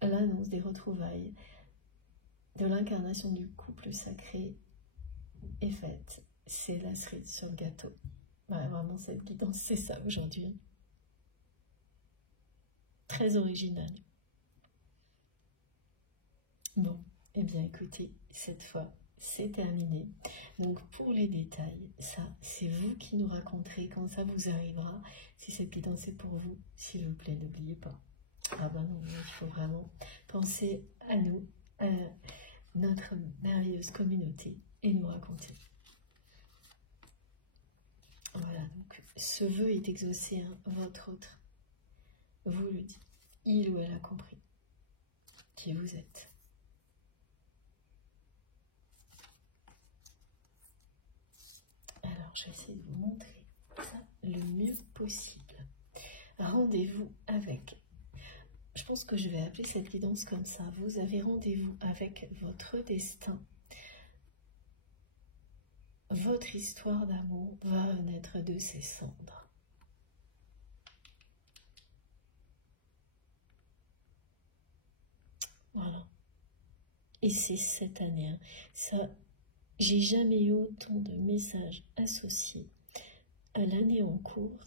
l'annonce des retrouvailles, de l'incarnation du couple sacré est faite, c'est la cerise sur le gâteau. Ouais, vraiment, cette guidance, c'est ça aujourd'hui. Très original. Bon, eh bien écoutez, cette fois, c'est terminé. Donc pour les détails, ça, c'est vous qui nous raconterez quand ça vous arrivera. Si cette guidance est pour vous, s'il vous plaît, n'oubliez pas. Ah ben non, il faut vraiment penser à nous, à notre merveilleuse communauté, et nous raconter. Voilà, donc ce vœu est exaucé, hein, votre autre vous le dit. Il ou elle a compris qui vous êtes. Alors, je vais essayer de vous montrer ça le mieux possible. Rendez-vous avec... Je pense que je vais appeler cette guidance comme ça. Vous avez rendez-vous avec votre destin. Votre histoire d'amour va naître de ses cendres. Voilà. Et c'est cette année. Hein. Ça, j'ai jamais eu autant de messages associés à l'année en cours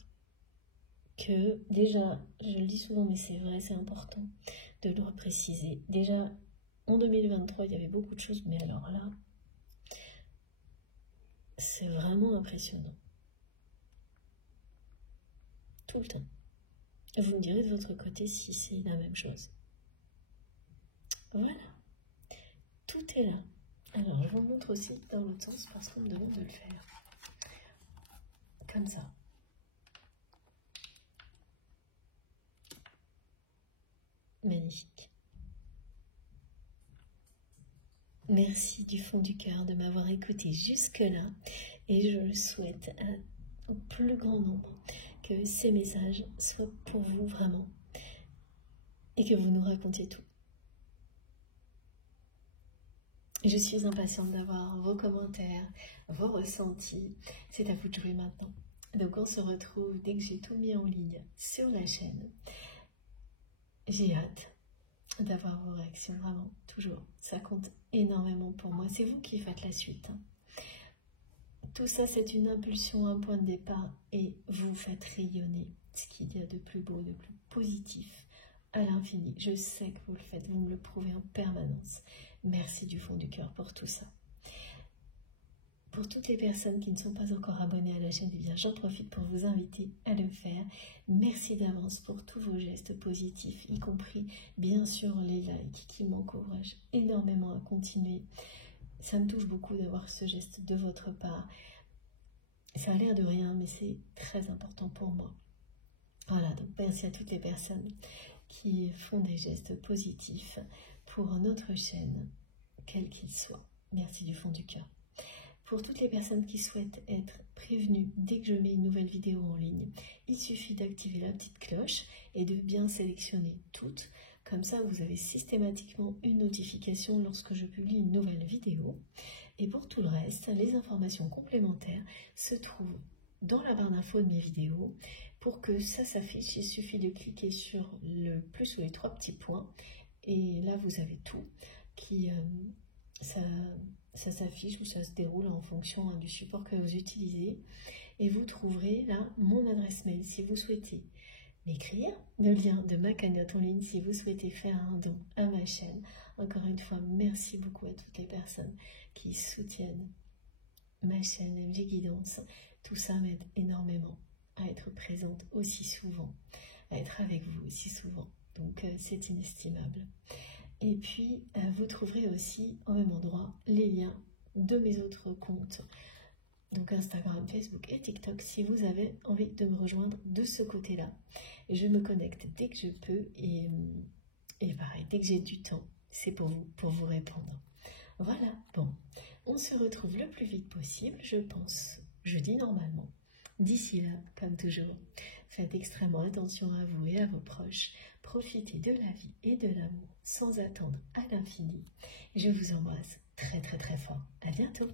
que déjà, je le dis souvent mais c'est vrai, c'est important de le repréciser. Déjà en 2023 il y avait beaucoup de choses, mais alors là c'est vraiment impressionnant. Tout le temps. Vous me direz de votre côté si c'est la même chose. Voilà, tout est là. Alors je vous montre aussi dans l'autre sens parce qu'on me demande de le faire. Comme ça. Magnifique. Merci du fond du cœur de m'avoir écouté jusque-là et je souhaite au plus grand nombre que ces messages soient pour vous vraiment et que vous nous racontiez tout. Je suis impatiente d'avoir vos commentaires, vos ressentis. C'est à vous de jouer maintenant. Donc on se retrouve dès que j'ai tout mis en ligne sur la chaîne. J'ai hâte d'avoir vos réactions, vraiment, toujours. Ça compte énormément pour moi. C'est vous qui faites la suite. Tout ça, c'est une impulsion, un point de départ, et vous faites rayonner ce qu'il y a de plus beau, de plus positif à l'infini. Je sais que vous le faites, vous me le prouvez en permanence. Merci du fond du cœur pour tout ça. Pour toutes les personnes qui ne sont pas encore abonnées à la chaîne, eh bien, j'en profite pour vous inviter à le faire. Merci d'avance pour tous vos gestes positifs, y compris bien sûr les likes qui m'encouragent énormément à continuer. Ça me touche beaucoup d'avoir ce geste de votre part. Ça a l'air de rien, mais c'est très important pour moi. Voilà, donc merci à toutes les personnes qui font des gestes positifs pour notre chaîne, quel qu'il soit. Merci du fond du cœur. Pour toutes les personnes qui souhaitent être prévenues dès que je mets une nouvelle vidéo en ligne, il suffit d'activer la petite cloche et de bien sélectionner toutes. Comme ça, vous avez systématiquement une notification lorsque je publie une nouvelle vidéo. Et pour tout le reste, les informations complémentaires se trouvent dans la barre d'infos de mes vidéos. Pour que ça s'affiche, il suffit de cliquer sur le plus ou les trois petits points. Et là, vous avez tout qui... ça s'affiche ou ça se déroule en fonction du support que vous utilisez. Et vous trouverez là mon adresse mail si vous souhaitez m'écrire, le lien de ma cagnotte en ligne si vous souhaitez faire un don à ma chaîne. Encore une fois, merci beaucoup à toutes les personnes qui soutiennent ma chaîne MG Guidance. Tout ça m'aide énormément à être présente aussi souvent, à être avec vous aussi souvent. Donc c'est inestimable. Et puis, vous trouverez aussi au même endroit les liens de mes autres comptes, donc Instagram, Facebook et TikTok, si vous avez envie de me rejoindre de ce côté-là. Je me connecte dès que je peux et pareil, dès que j'ai du temps, c'est pour vous répondre. Voilà, bon, on se retrouve le plus vite possible, je pense, jeudi normalement. D'ici là, comme toujours, faites extrêmement attention à vous et à vos proches. Profitez de la vie et de l'amour sans attendre à l'infini. Je vous embrasse très très très fort. À bientôt.